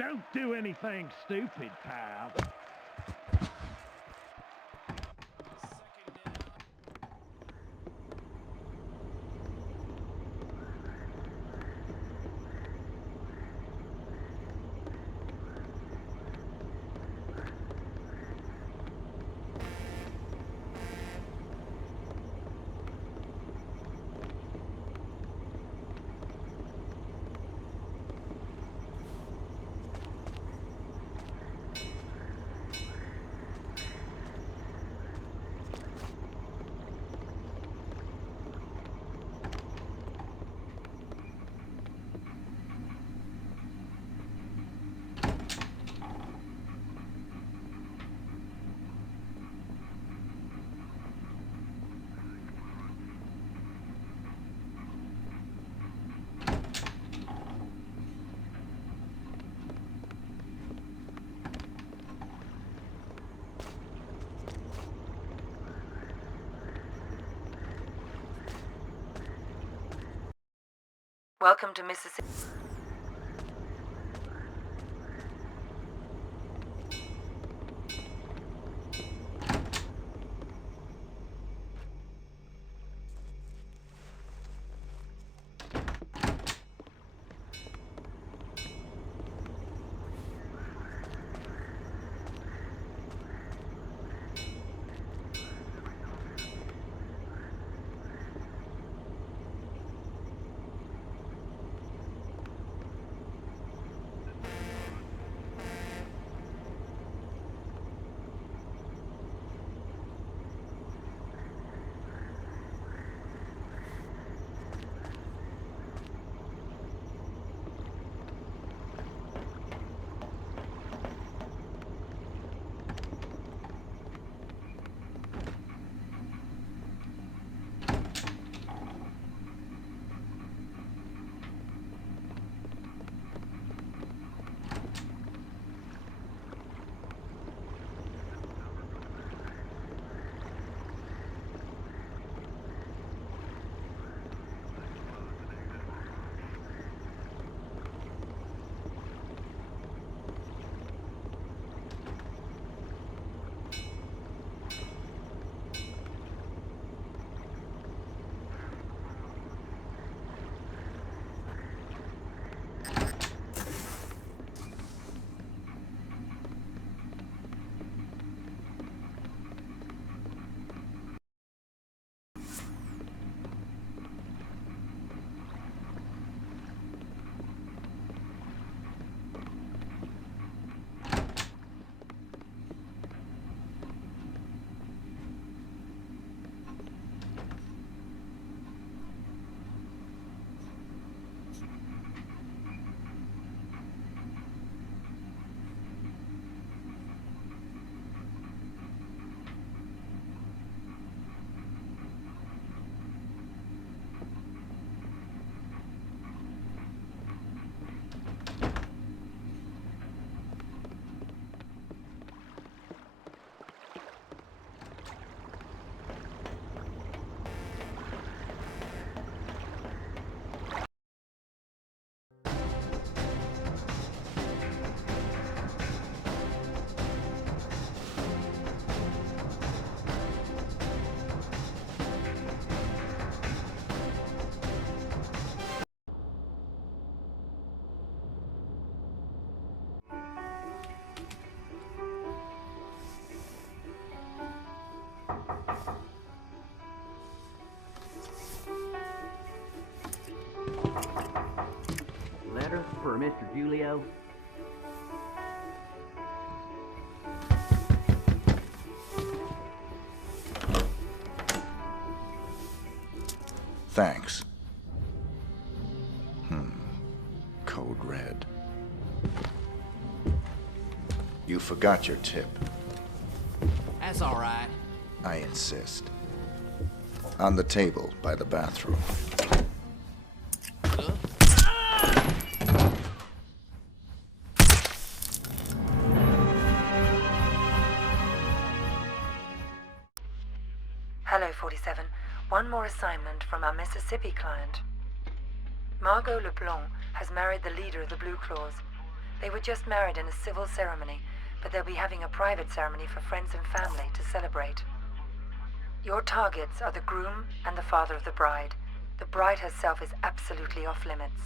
Don't do anything stupid, pal. Welcome to Mississippi. Letter for Mr. Julio. Thanks. Code red. You forgot your tip. That's all right. I insist. On the table by the bathroom. Hello, 47. One more assignment from our Mississippi client. Margot LeBlanc has married the leader of the Blue Claws. They were just married in a civil ceremony, but they'll be having a private ceremony for friends and family to celebrate. Your targets are the groom and the father of the bride. The bride herself is absolutely off limits.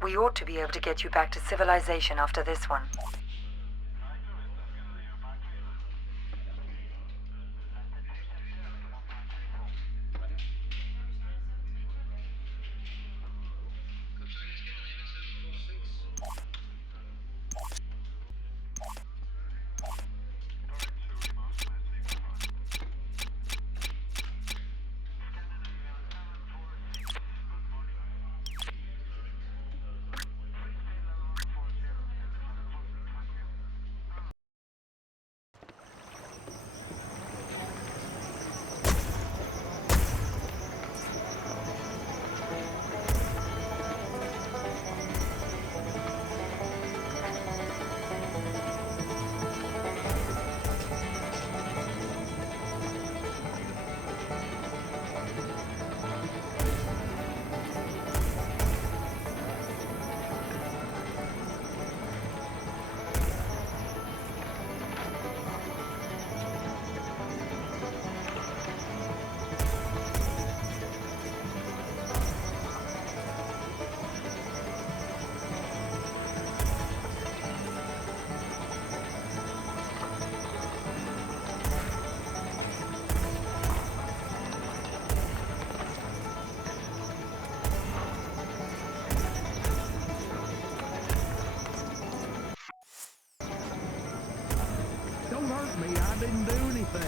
We ought to be able to get you back to civilization after this one. Don't hurt me, I didn't do anything.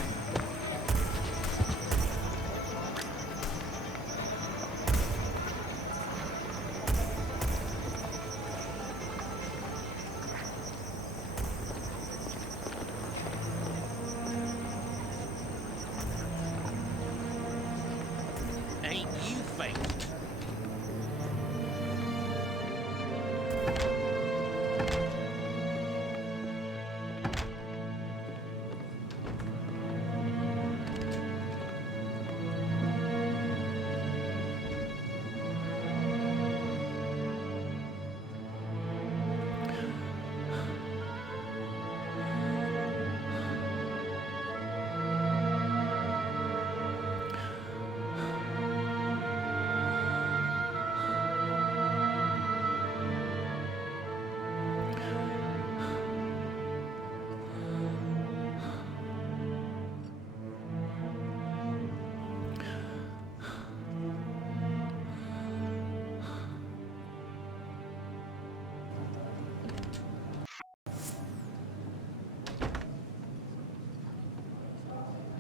Ain't you faked?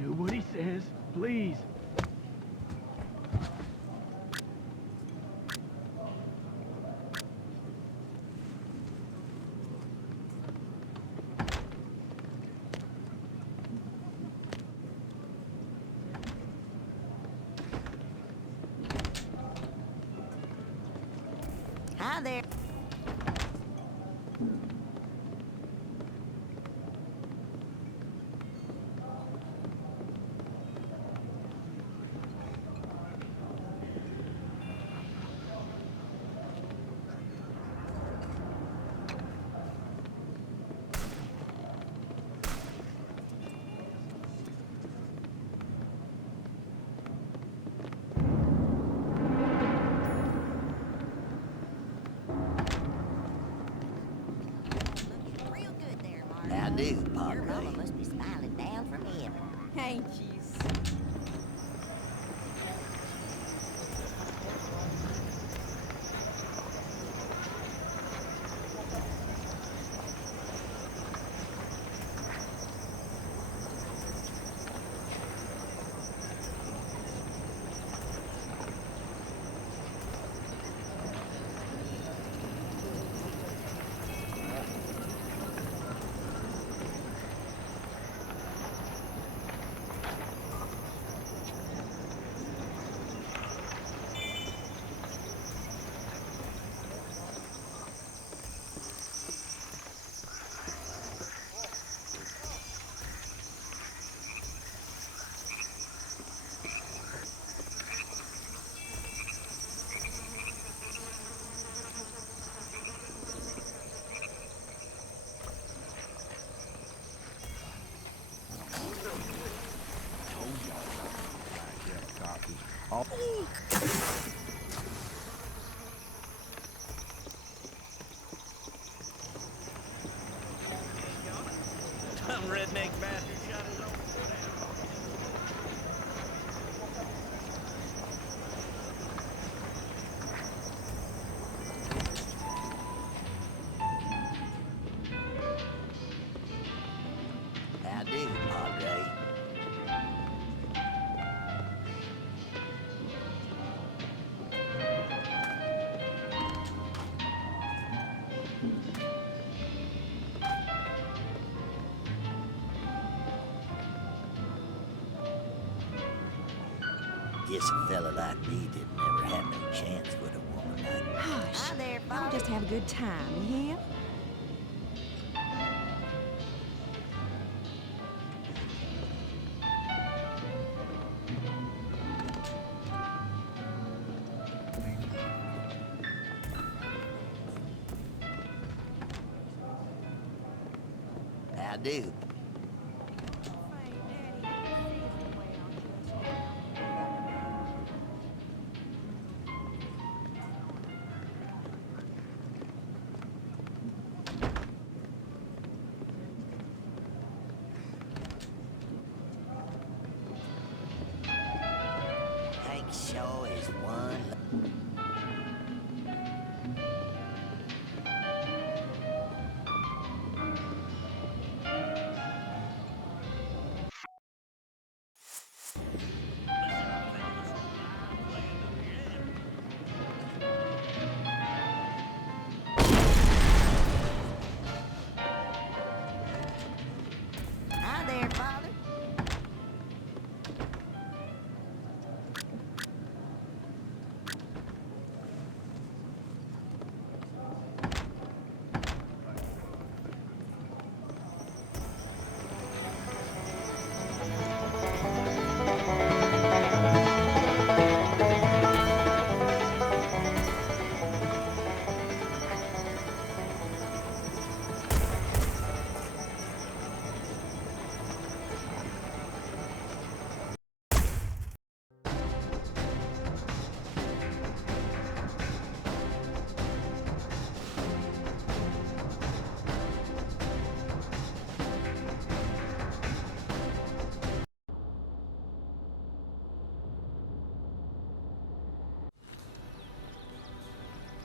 Do what he says, please. Hi there. How do, Padre? Your mama must be smiling down from heaven. Ain't you? Some redneck bastard shot his own foot How do, Padre? Guess a fella like me didn't ever have no chance with a woman like me. Hush. Hi there, Y'all Father. just have a good time, you hear? How do? Hank Shaw is one. Hi there, Father.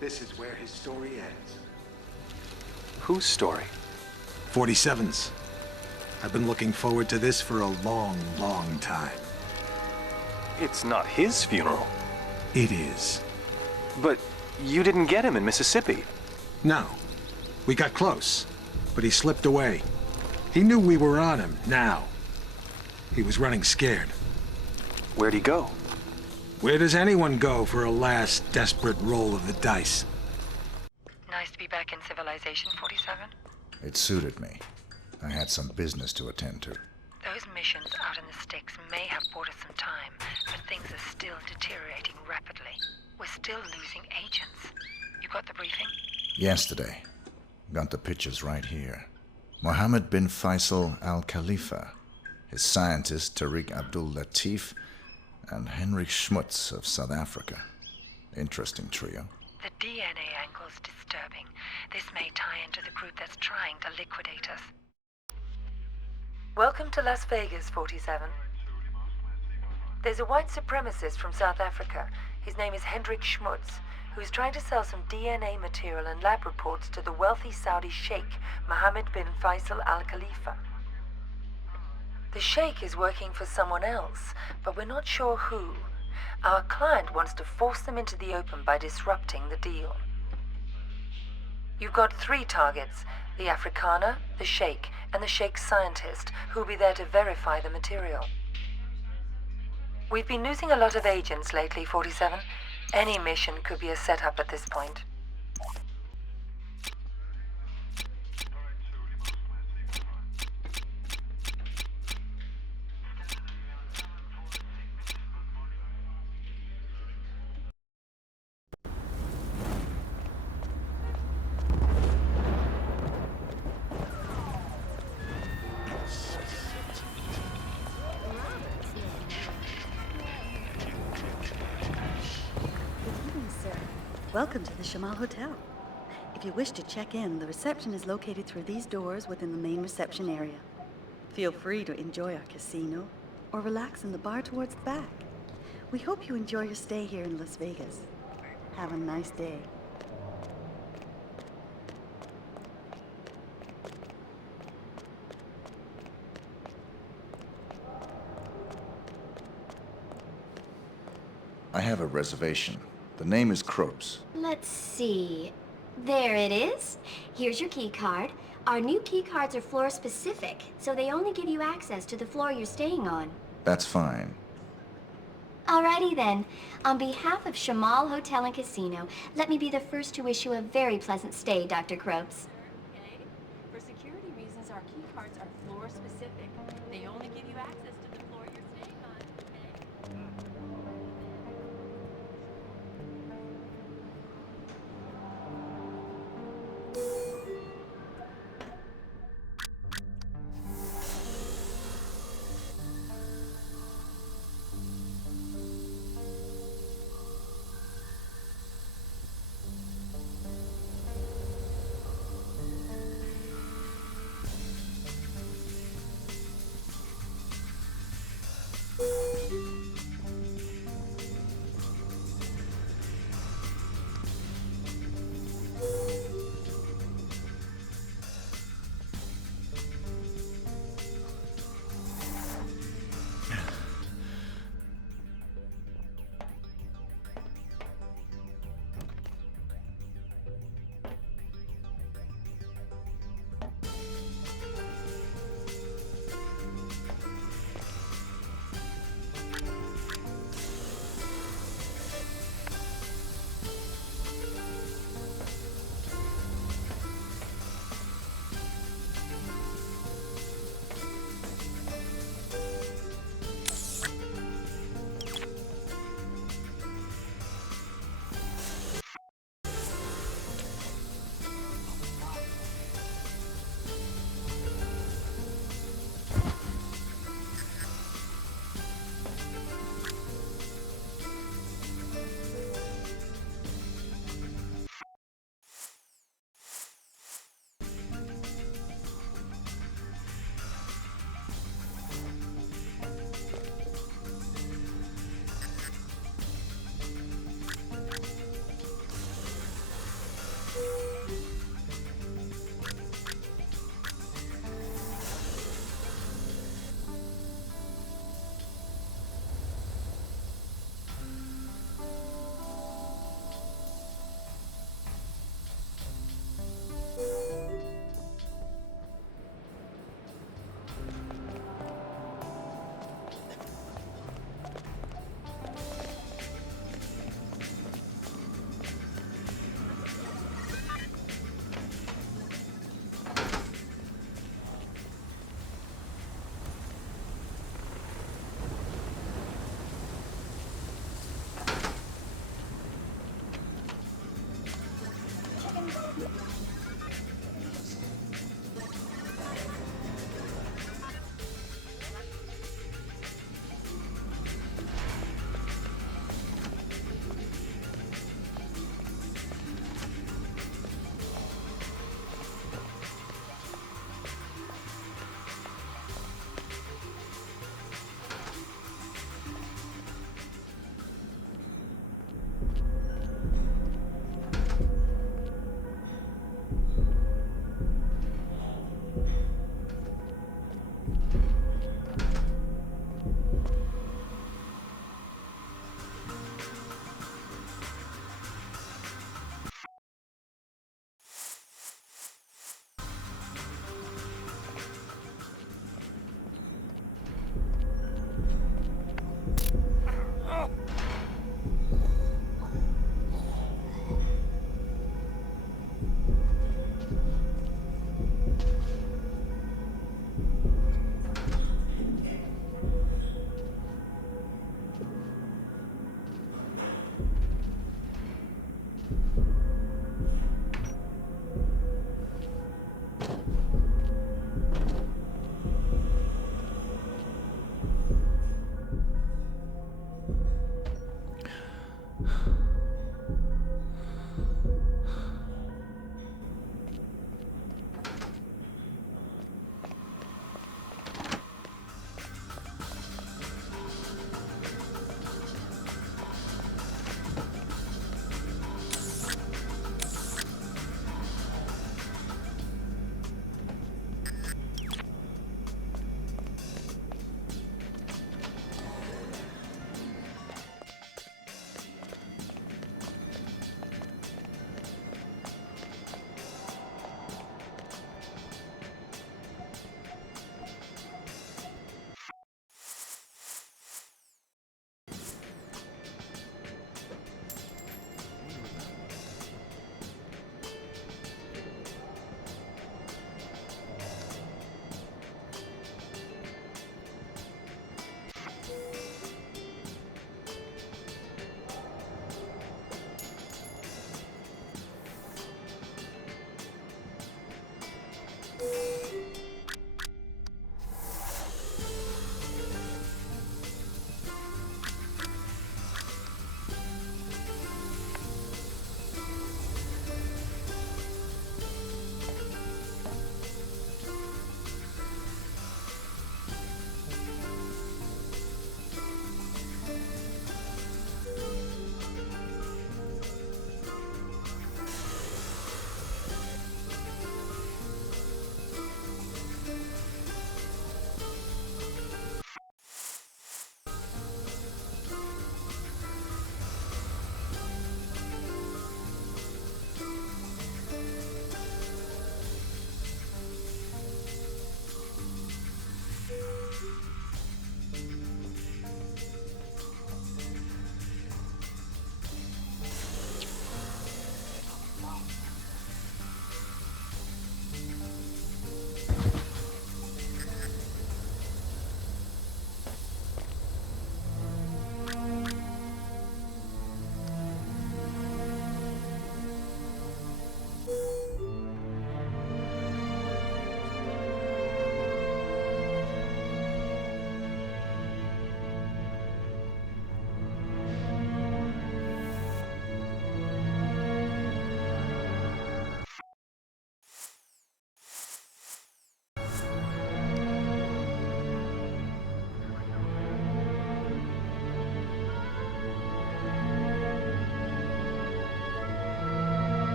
This is where his story ends. Whose story? 47's. I've been looking forward to this for a long, long time. It's not his funeral. It is. But you didn't get him in Mississippi. No. We got close, but he slipped away. He knew we were on him, now. He was running scared. Where'd he go? Where does anyone go for a last desperate roll of the dice? Nice to be back in civilization, 47. It suited me. I had some business to attend to. Those missions out in the sticks may have bought us some time, but things are still deteriorating rapidly. We're still losing agents. You got the briefing? Yesterday. Got the pictures right here. Mohammed bin Faisal Al Khalifa, his scientist Tariq Abdul Latif, and Henrik Schmutz of South Africa. Interesting trio. The DNA angle's disturbing. This may tie into the group that's trying to liquidate us. Welcome to Las Vegas, 47. There's a white supremacist from South Africa. His name is Henrik Schmutz, who's trying to sell some DNA material and lab reports to the wealthy Saudi sheikh, Mohammed bin Faisal Al Khalifa. The sheikh is working for someone else, but we're not sure who. Our client wants to force them into the open by disrupting the deal. You've got 3 targets, the Afrikaner, the sheikh, and the sheikh's scientist, who'll be there to verify the material. We've been losing a lot of agents lately, 47. Any mission could be a setup at this point. Welcome to the Shamal Hotel. If you wish to check in, the reception is located through these doors within the main reception area. Feel free to enjoy our casino or relax in the bar towards the back. We hope you enjoy your stay here in Las Vegas. Have a nice day. I have a reservation. The name is Kropes. Let's see. There it is. Here's your key card. Our new key cards are floor specific, so they only give you access to the floor you're staying on. That's fine. Alrighty then. On behalf of Shamal Hotel and Casino, let me be the first to wish you a very pleasant stay, Dr. Kropes. Okay. For security reasons, our key cards are floor specific. They only give you access to the floor you're staying on, okay?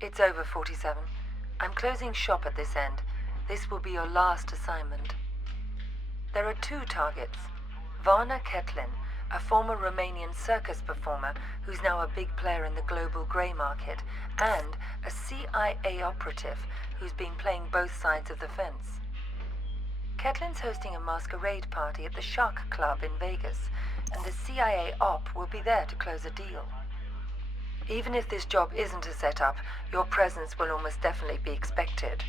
It's over, 47. I'm closing shop at this end. This will be your last assignment. There are 2 targets. Varna Ketlin, a former Romanian circus performer who's now a big player in the global grey market, and a CIA operative who's been playing both sides of the fence. Ketlin's hosting a masquerade party at the Shark Club in Vegas, and the CIA op will be there to close a deal. Even if this job isn't a setup, your presence will almost definitely be expected.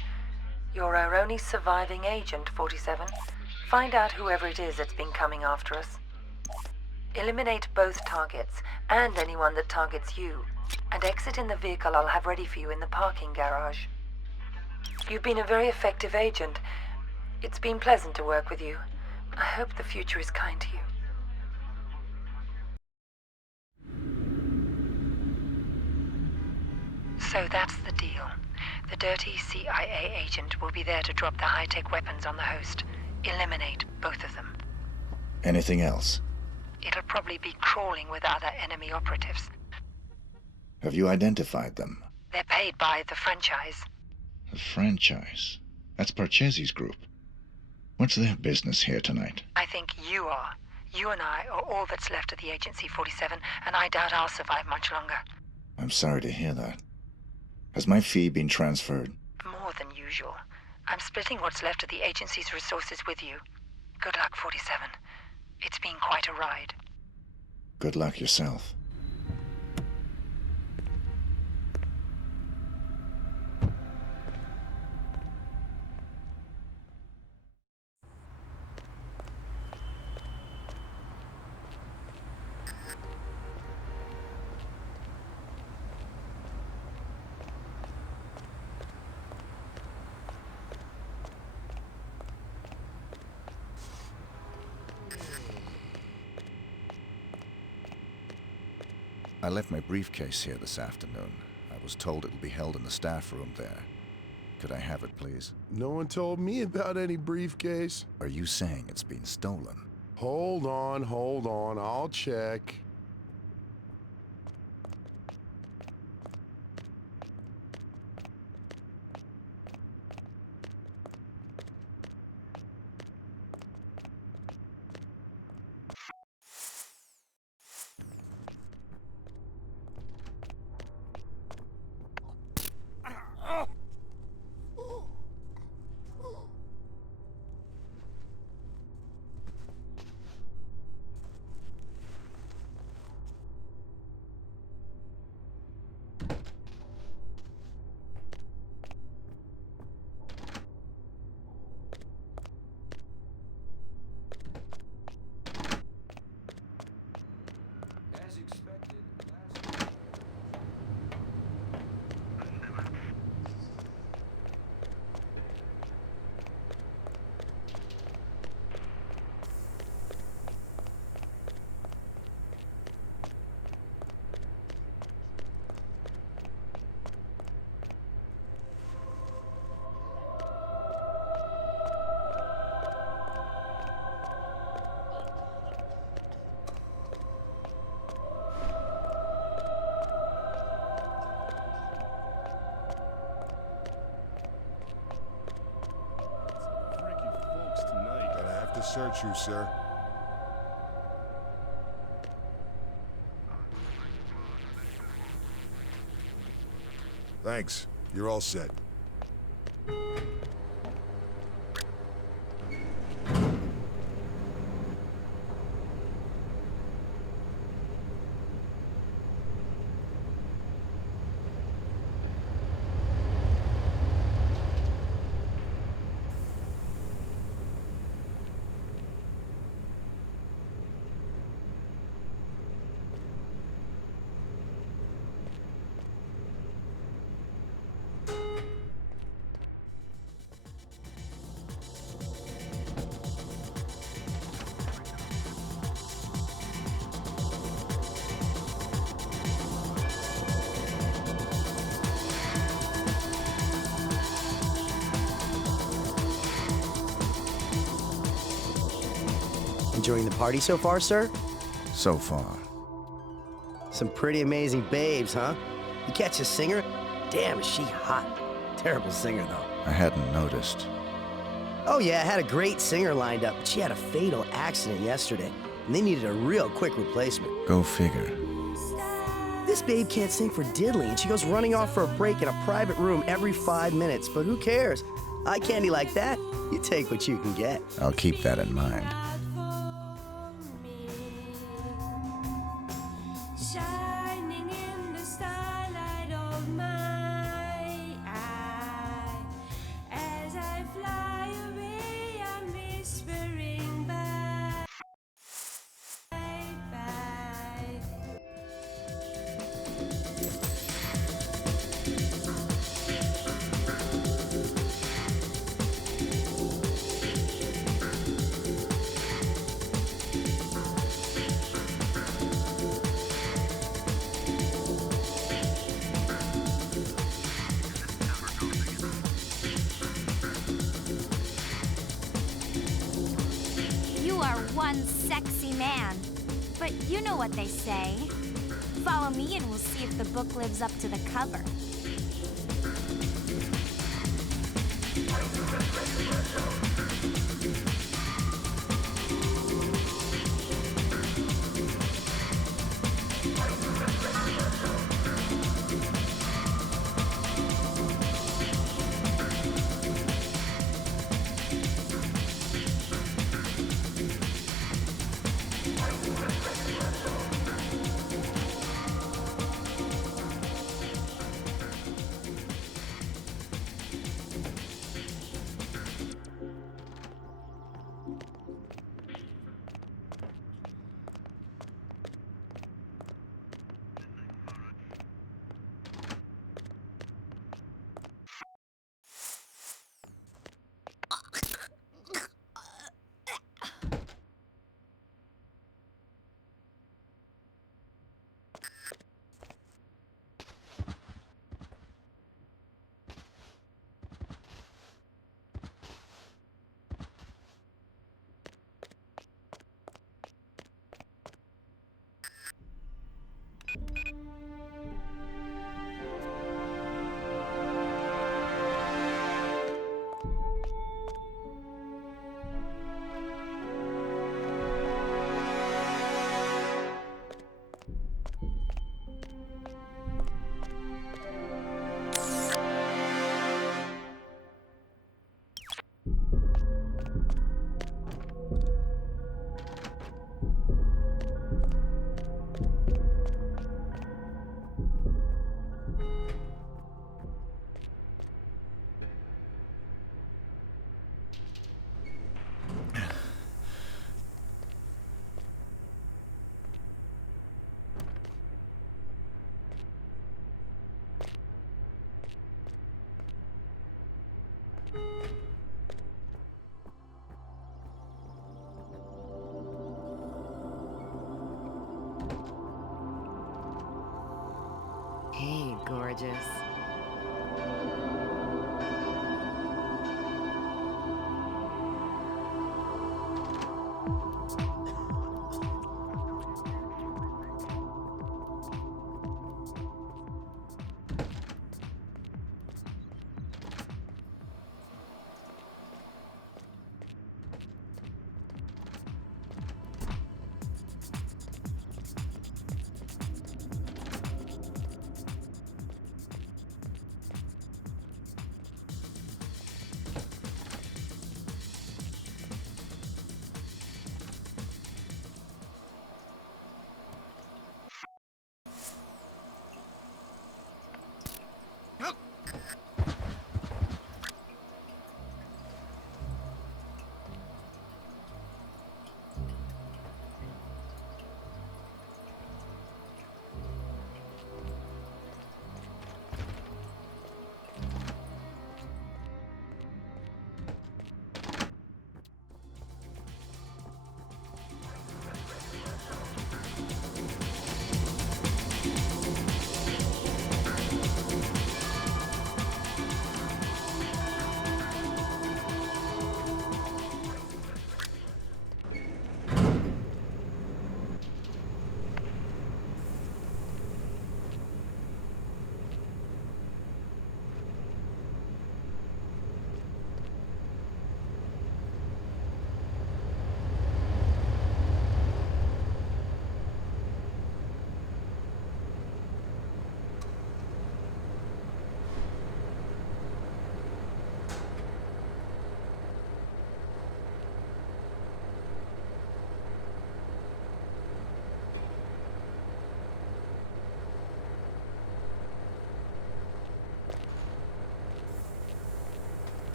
You're our only surviving agent, 47. Find out whoever it is that's been coming after us. Eliminate both targets, and anyone that targets you, and exit in the vehicle I'll have ready for you in the parking garage. You've been a very effective agent. It's been pleasant to work with you. I hope the future is kind to you. So that's the deal. The dirty CIA agent will be there to drop the high-tech weapons on the host. Eliminate both of them. Anything else? It'll probably be crawling with other enemy operatives. Have you identified them? They're paid by the franchise. The franchise? That's Parcheesi's group. What's their business here tonight? I think you are. You and I are all that's left of the agency, 47, and I doubt I'll survive much longer. I'm sorry to hear that. Has my fee been transferred? More than usual. I'm splitting what's left of the agency's resources with you. Good luck, 47. It's been quite a ride. Good luck yourself. I left my briefcase here this afternoon. I was told it'll be held in the staff room there. Could I have it, please? No one told me about any briefcase. Are you saying it's been stolen? Hold on. I'll check. Search you, sir. Thanks. You're all set. Enjoying the party so far, sir? So far. Some pretty amazing babes, huh? You catch a singer? Damn, is she hot. Terrible singer, though. I hadn't noticed. Oh, yeah, I had a great singer lined up, but she had a fatal accident yesterday, and they needed a real quick replacement. Go figure. This babe can't sing for diddly, and she goes running off for a break in a private room every 5 minutes, but who cares? Eye candy like that, you take what you can get. I'll keep that in mind. Shining in the starlight of my eye. As I fly away, I'm whispering bye, bye. You are one sexy man. But you know what they say. Follow me and we'll see if the book lives up to the cover. Hey, gorgeous.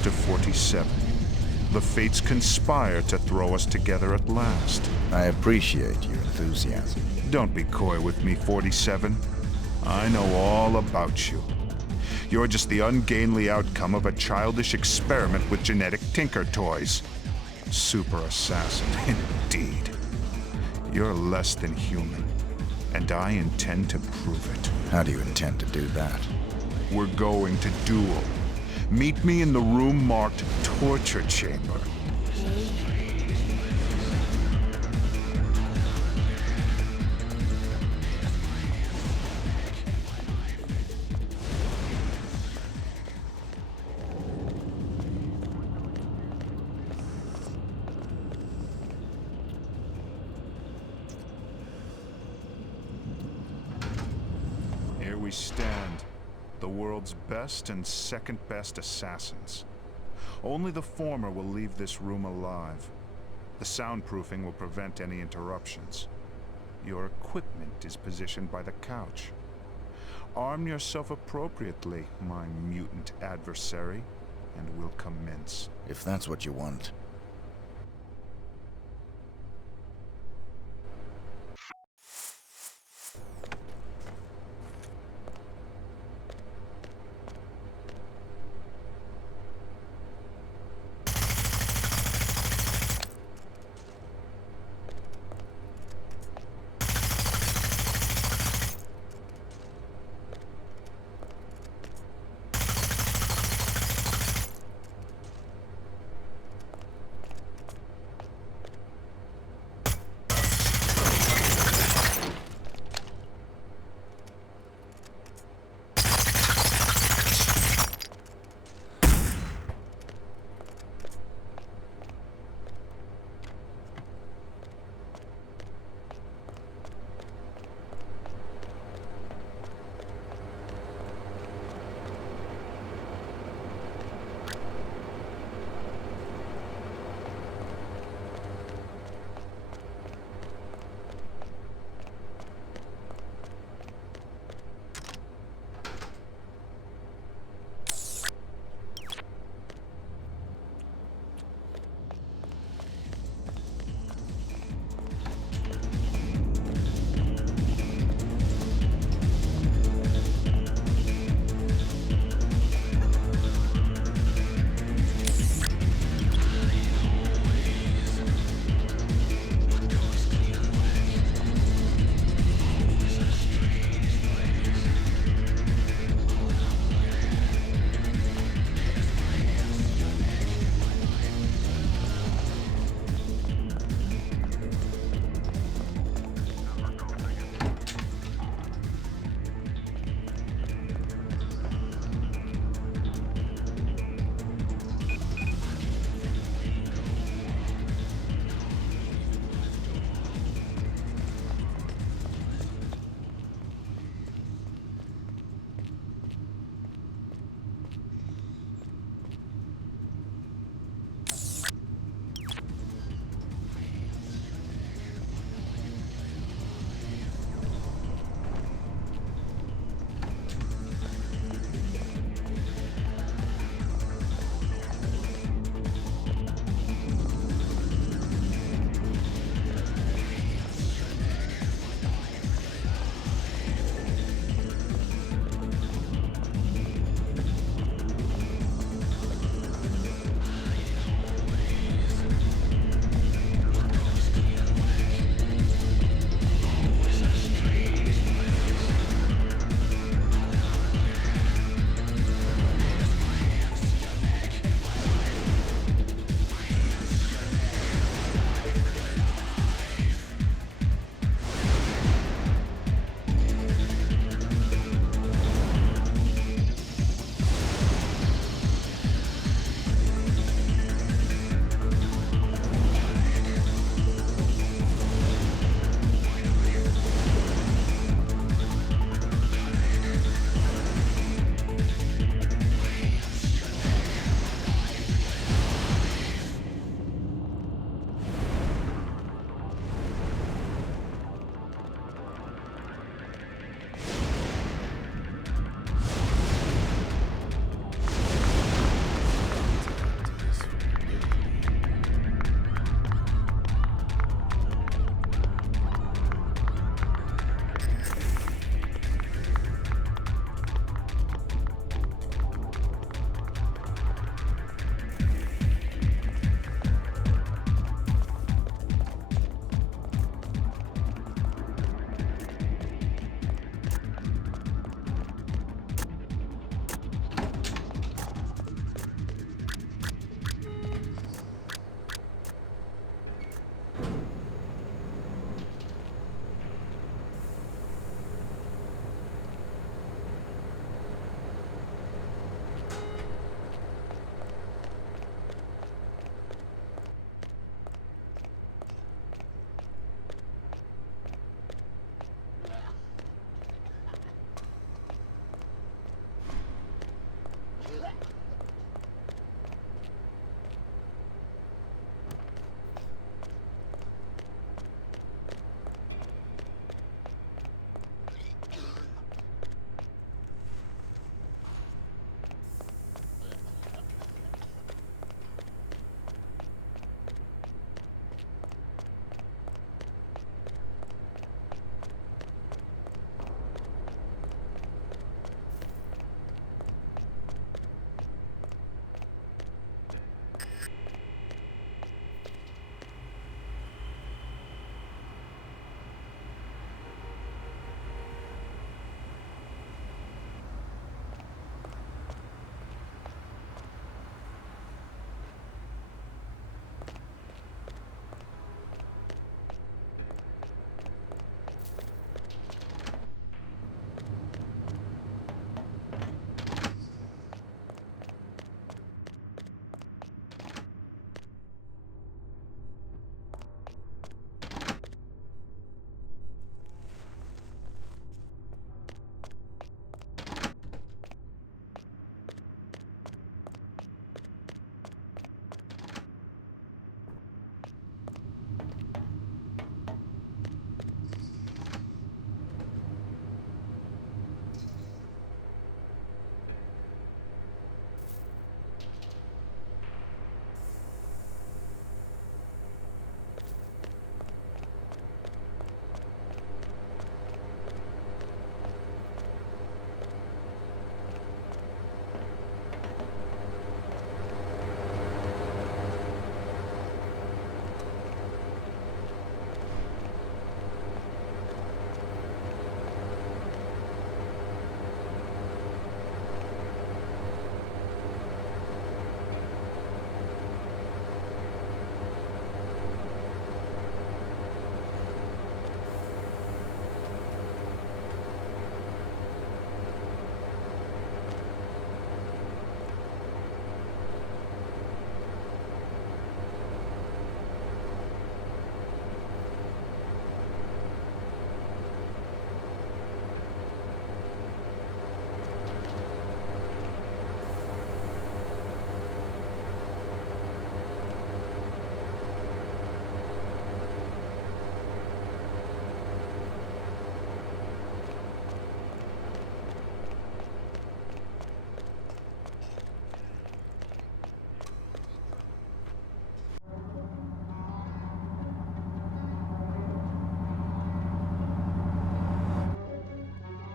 Mr. 47. The fates conspire to throw us together at last. I appreciate your enthusiasm. Don't be coy with me, 47. I know all about you. You're just the ungainly outcome of a childish experiment with genetic tinker toys. Super assassin, indeed. You're less than human, and I intend to prove it. How do you intend to do that? We're going to duel. Meet me in the room marked Torture Chamber. Here we stand, the world's best and second best assassins. Only the former will leave this room alive. The soundproofing will prevent any interruptions. Your equipment is positioned by the couch. Arm yourself appropriately, my mutant adversary, and we'll commence. If that's what you want.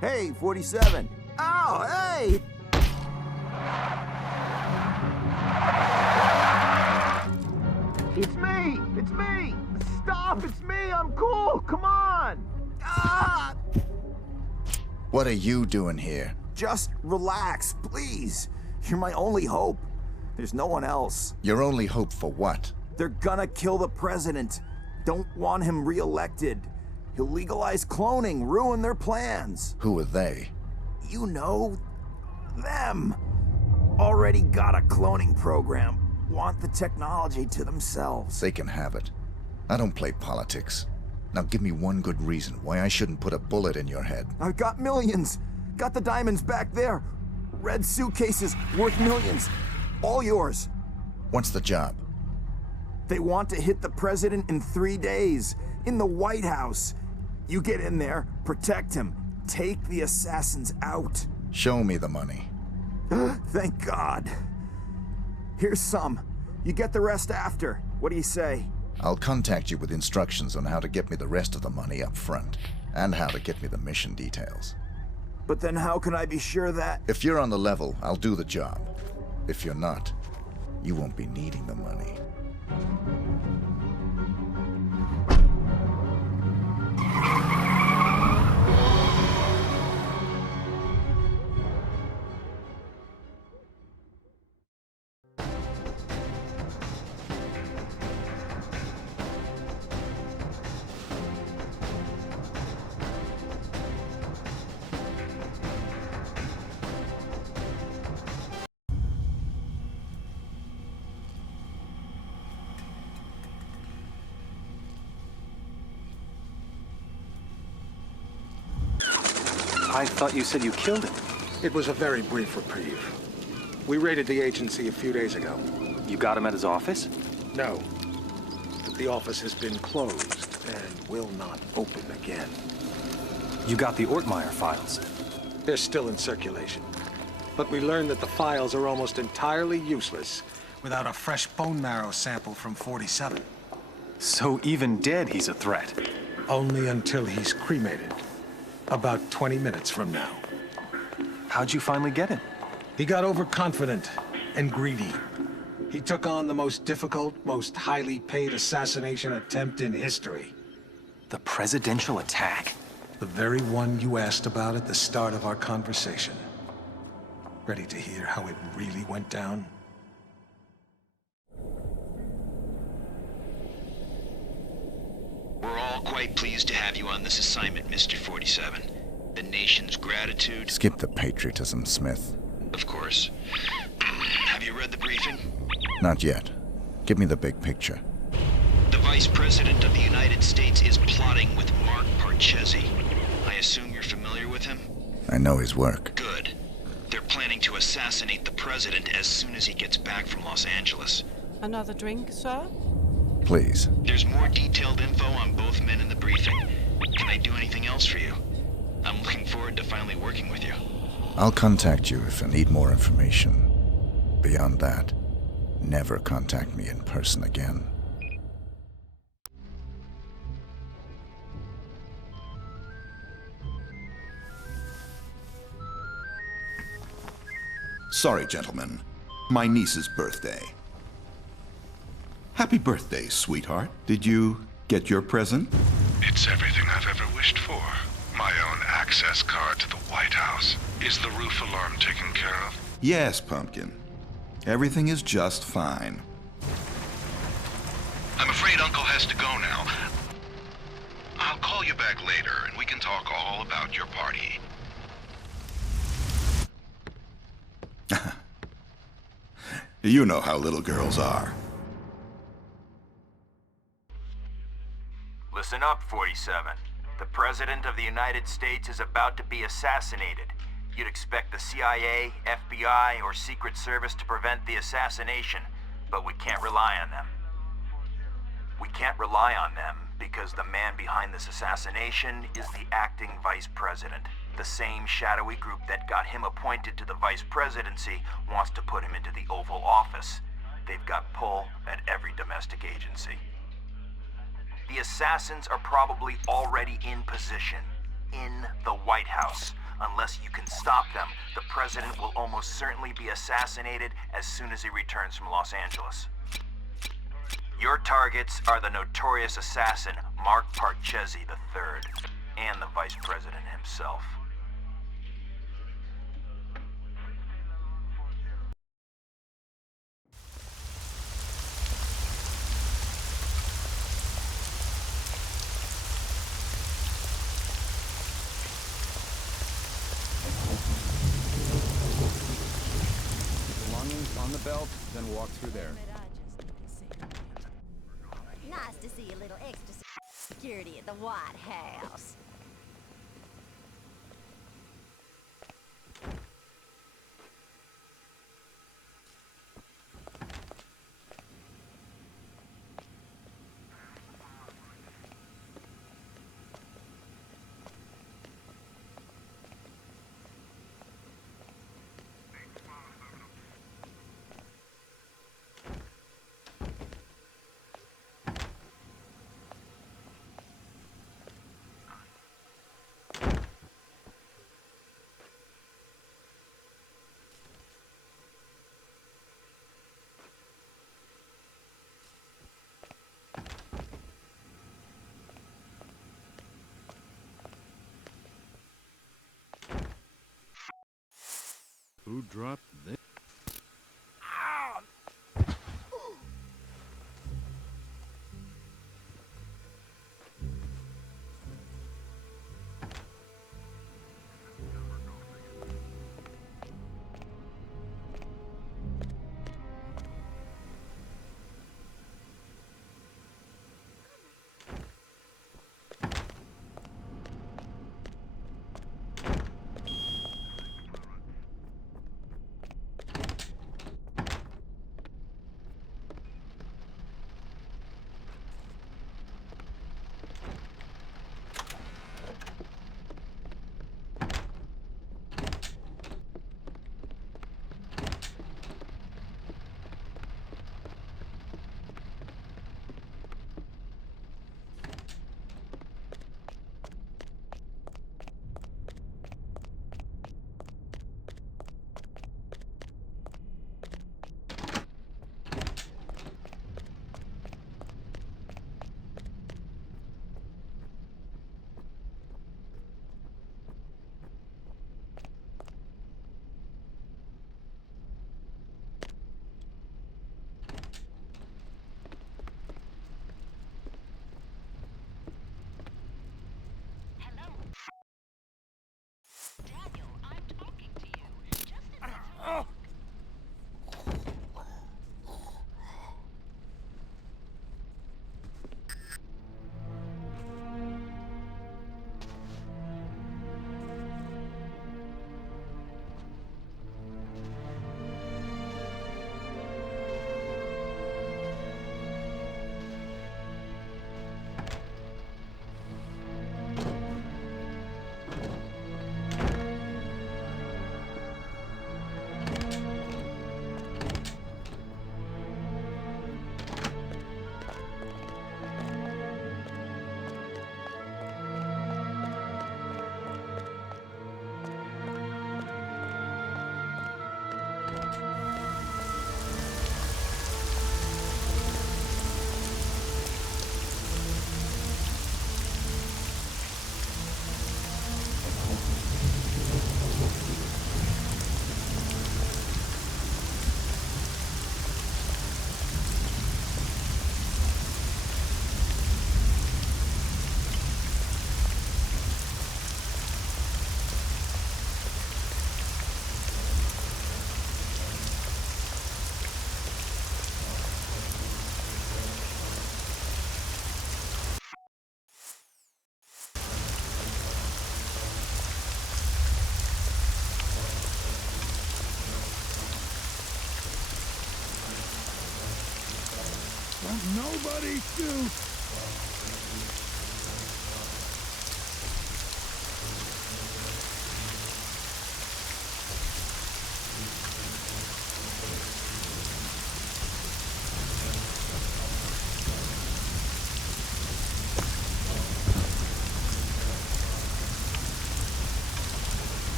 Hey, 47. Oh, hey! It's me! It's me! Stop! It's me! I'm cool! Come on! Ah! What are you doing here? Just relax, please. You're my only hope. There's no one else. Your only hope for what? They're gonna kill the president. Don't want him re-elected. He'll legalize cloning, ruin their plans. Who are they? You know, them. Already got a cloning program. Want the technology to themselves. They can have it. I don't play politics. Now give me one good reason why I shouldn't put a bullet in your head. I've got millions. Got the diamonds back there. Red suitcases worth millions. All yours. What's the job? They want to hit the president in 3 days. In the White House. You get in there, protect him. Take the assassins out. Show me the money. Thank God. Here's some. You get the rest after. What do you say? I'll contact you with instructions on how to get me the rest of the money up front, and how to get me the mission details. But then how can I be sure that... If you're on the level, I'll do the job. If you're not, you won't be needing the money. I thought you said you killed him. It was a very brief reprieve. We raided the agency a few days ago. You got him at his office? No. But the office has been closed and will not open again. You got the Ortmeyer files? They're still in circulation. But we learned that the files are almost entirely useless without a fresh bone marrow sample from 47. So even dead, he's a threat? Only until he's cremated. About 20 minutes from now. How'd you finally get him? He got overconfident and greedy. He took on the most difficult, most highly paid assassination attempt in history. The presidential attack? The very one you asked about at the start of our conversation. Ready to hear how it really went down? We're all quite pleased to have you on this assignment, Mr. 47. The nation's gratitude... Skip the patriotism, Smith. Of course. Have you read the briefing? Not yet. Give me the big picture. The Vice President of the United States is plotting with Mark Parchesi. I assume you're familiar with him? I know his work. Good. They're planning to assassinate the President as soon as he gets back from Los Angeles. Another drink, sir? Please. There's more detailed info on both men in the briefing. Can I do anything else for you? I'm looking forward to finally working with you. I'll contact you if I need more information. Beyond that, never contact me in person again. Sorry, gentlemen. My niece's birthday. Happy birthday, sweetheart. Did you get your present? It's everything I've ever wished for. My own access card to the White House. Is the roof alarm taken care of? Yes, Pumpkin. Everything is just fine. I'm afraid Uncle has to go now. I'll call you back later and we can talk all about your party. You know how little girls are. Listen up, 47. The President of the United States is about to be assassinated. You'd expect the CIA, FBI, or Secret Service to prevent the assassination, but we can't rely on them. We can't rely on them because the man behind this assassination is the acting Vice President. The same shadowy group that got him appointed to the Vice Presidency wants to put him into the Oval Office. They've got pull at every domestic agency. The assassins are probably already in position, in the White House. Unless you can stop them, the president will almost certainly be assassinated as soon as he returns from Los Angeles. Your targets are the notorious assassin, Mark Parchesi III, and the vice president himself. Belongings on the belt, then walk through there. Nice to see a little extra security at the White House. Who dropped this? Nobody shoot!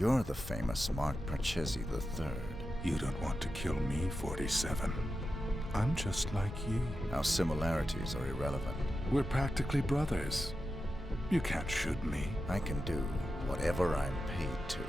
You're the famous Mark Parchesi III. You don't want to kill me, 47. I'm just like you. Our similarities are irrelevant. We're practically brothers. You can't shoot me. I can do whatever I'm paid to.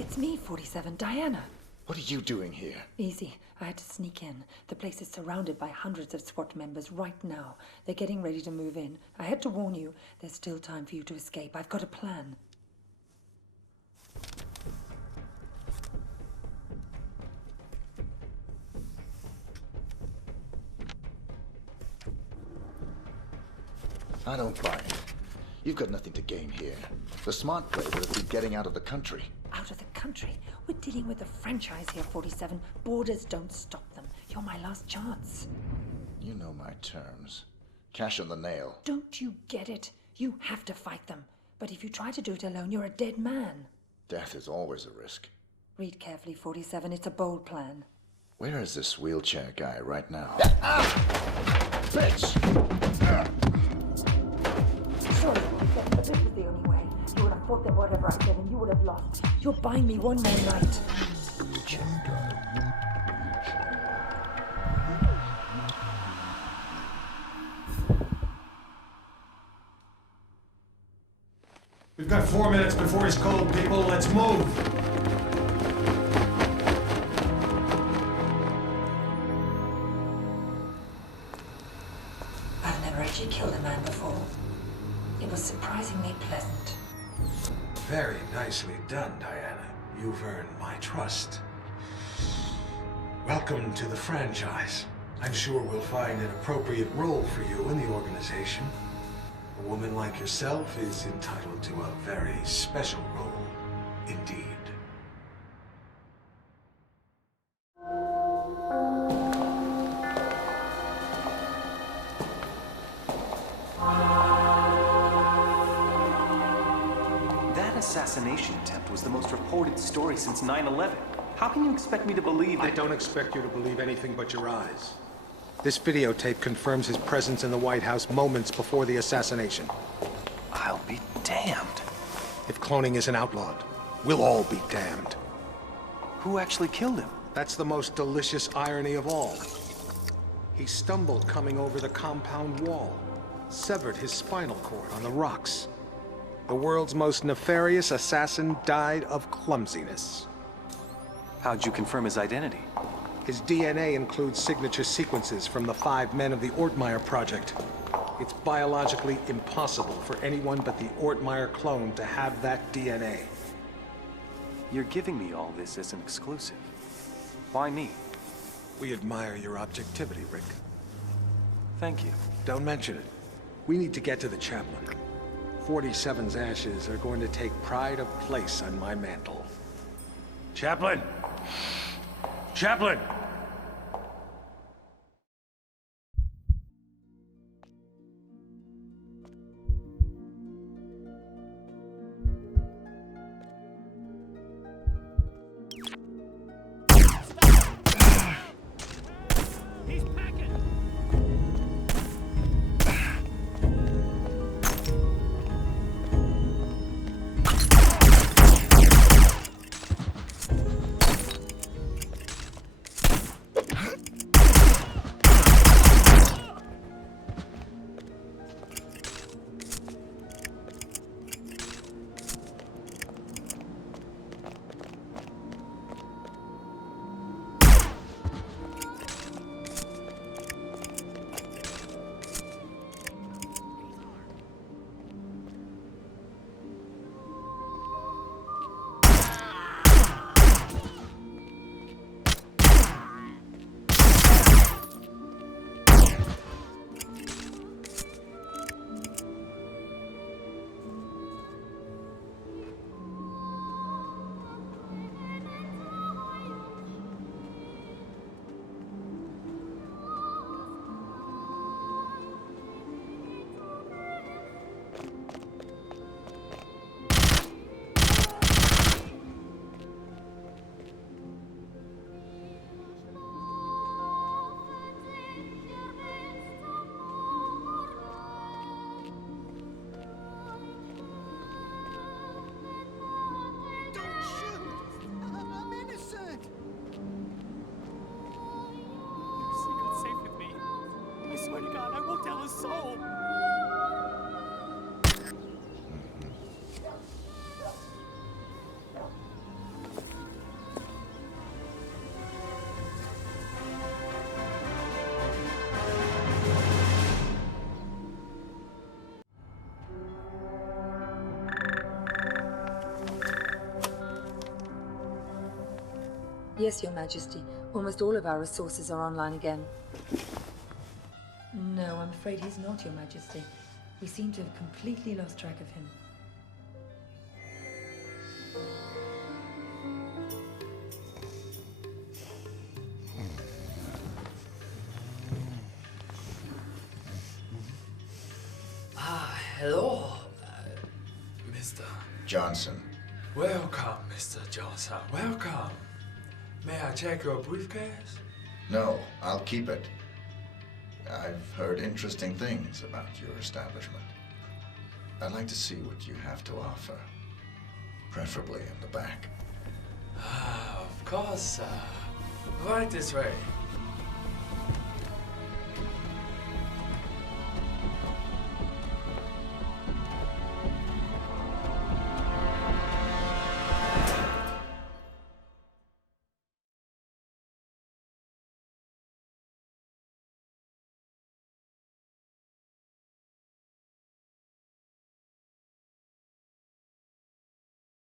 It's me, 47, Diana. What are you doing here? Easy. I had to sneak in. The place is surrounded by hundreds of SWAT members right now. They're getting ready to move in. I had to warn you, there's still time for you to escape. I've got a plan. I don't buy it. You've got nothing to gain here. The smart play would have been getting out of the country. Out of the country? We're dealing with a franchise here, 47. Borders don't stop them. You're my last chance. You know my terms. Cash on the nail. Don't you get it? You have to fight them. But if you try to do it alone, you're a dead man. Death is always a risk. Read carefully, 47. It's a bold plan. Where is this wheelchair guy right now? Bitch! Sorry, but this was the only way. You would have fought them whatever I said, and you would have lost. You're buying me one more night. We've got 4 minutes before he's cold, people. Let's move. I've never actually killed a man before. It was surprisingly pleasant. Very nicely done, Diana. You've earned my trust. Welcome to the franchise. I'm sure we'll find an appropriate role for you in the organization. A woman like yourself is entitled to a very special role, indeed. That assassination attempt was the most reported story since 9/11. How can you expect me to believe that? I don't expect you to believe anything but your eyes. This videotape confirms his presence in the White House moments before the assassination. I'll be damned. If cloning isn't outlawed, we'll all be damned. Who actually killed him? That's the most delicious irony of all. He stumbled coming over the compound wall, severed his spinal cord on the rocks. The world's most nefarious assassin died of clumsiness. How'd you confirm his identity? His DNA includes signature sequences from the 5 men of the Ortmeyer project. It's biologically impossible for anyone but the Ortmeyer clone to have that DNA. You're giving me all this as an exclusive. Why me? We admire your objectivity, Rick. Thank you. Don't mention it. We need to get to the chaplain. 47's ashes are going to take pride of place on my mantle. Chaplain! Chaplain! Yes, Your Majesty. Almost all of our resources are online again. No, I'm afraid he's not, Your Majesty. We seem to have completely lost track of him. Hello, Mr. Johnson. Welcome, Mr. Johnson. Welcome. May I check your briefcase? No, I'll keep it. I've heard interesting things about your establishment. I'd like to see what you have to offer. Preferably in the back. Of course, right this way.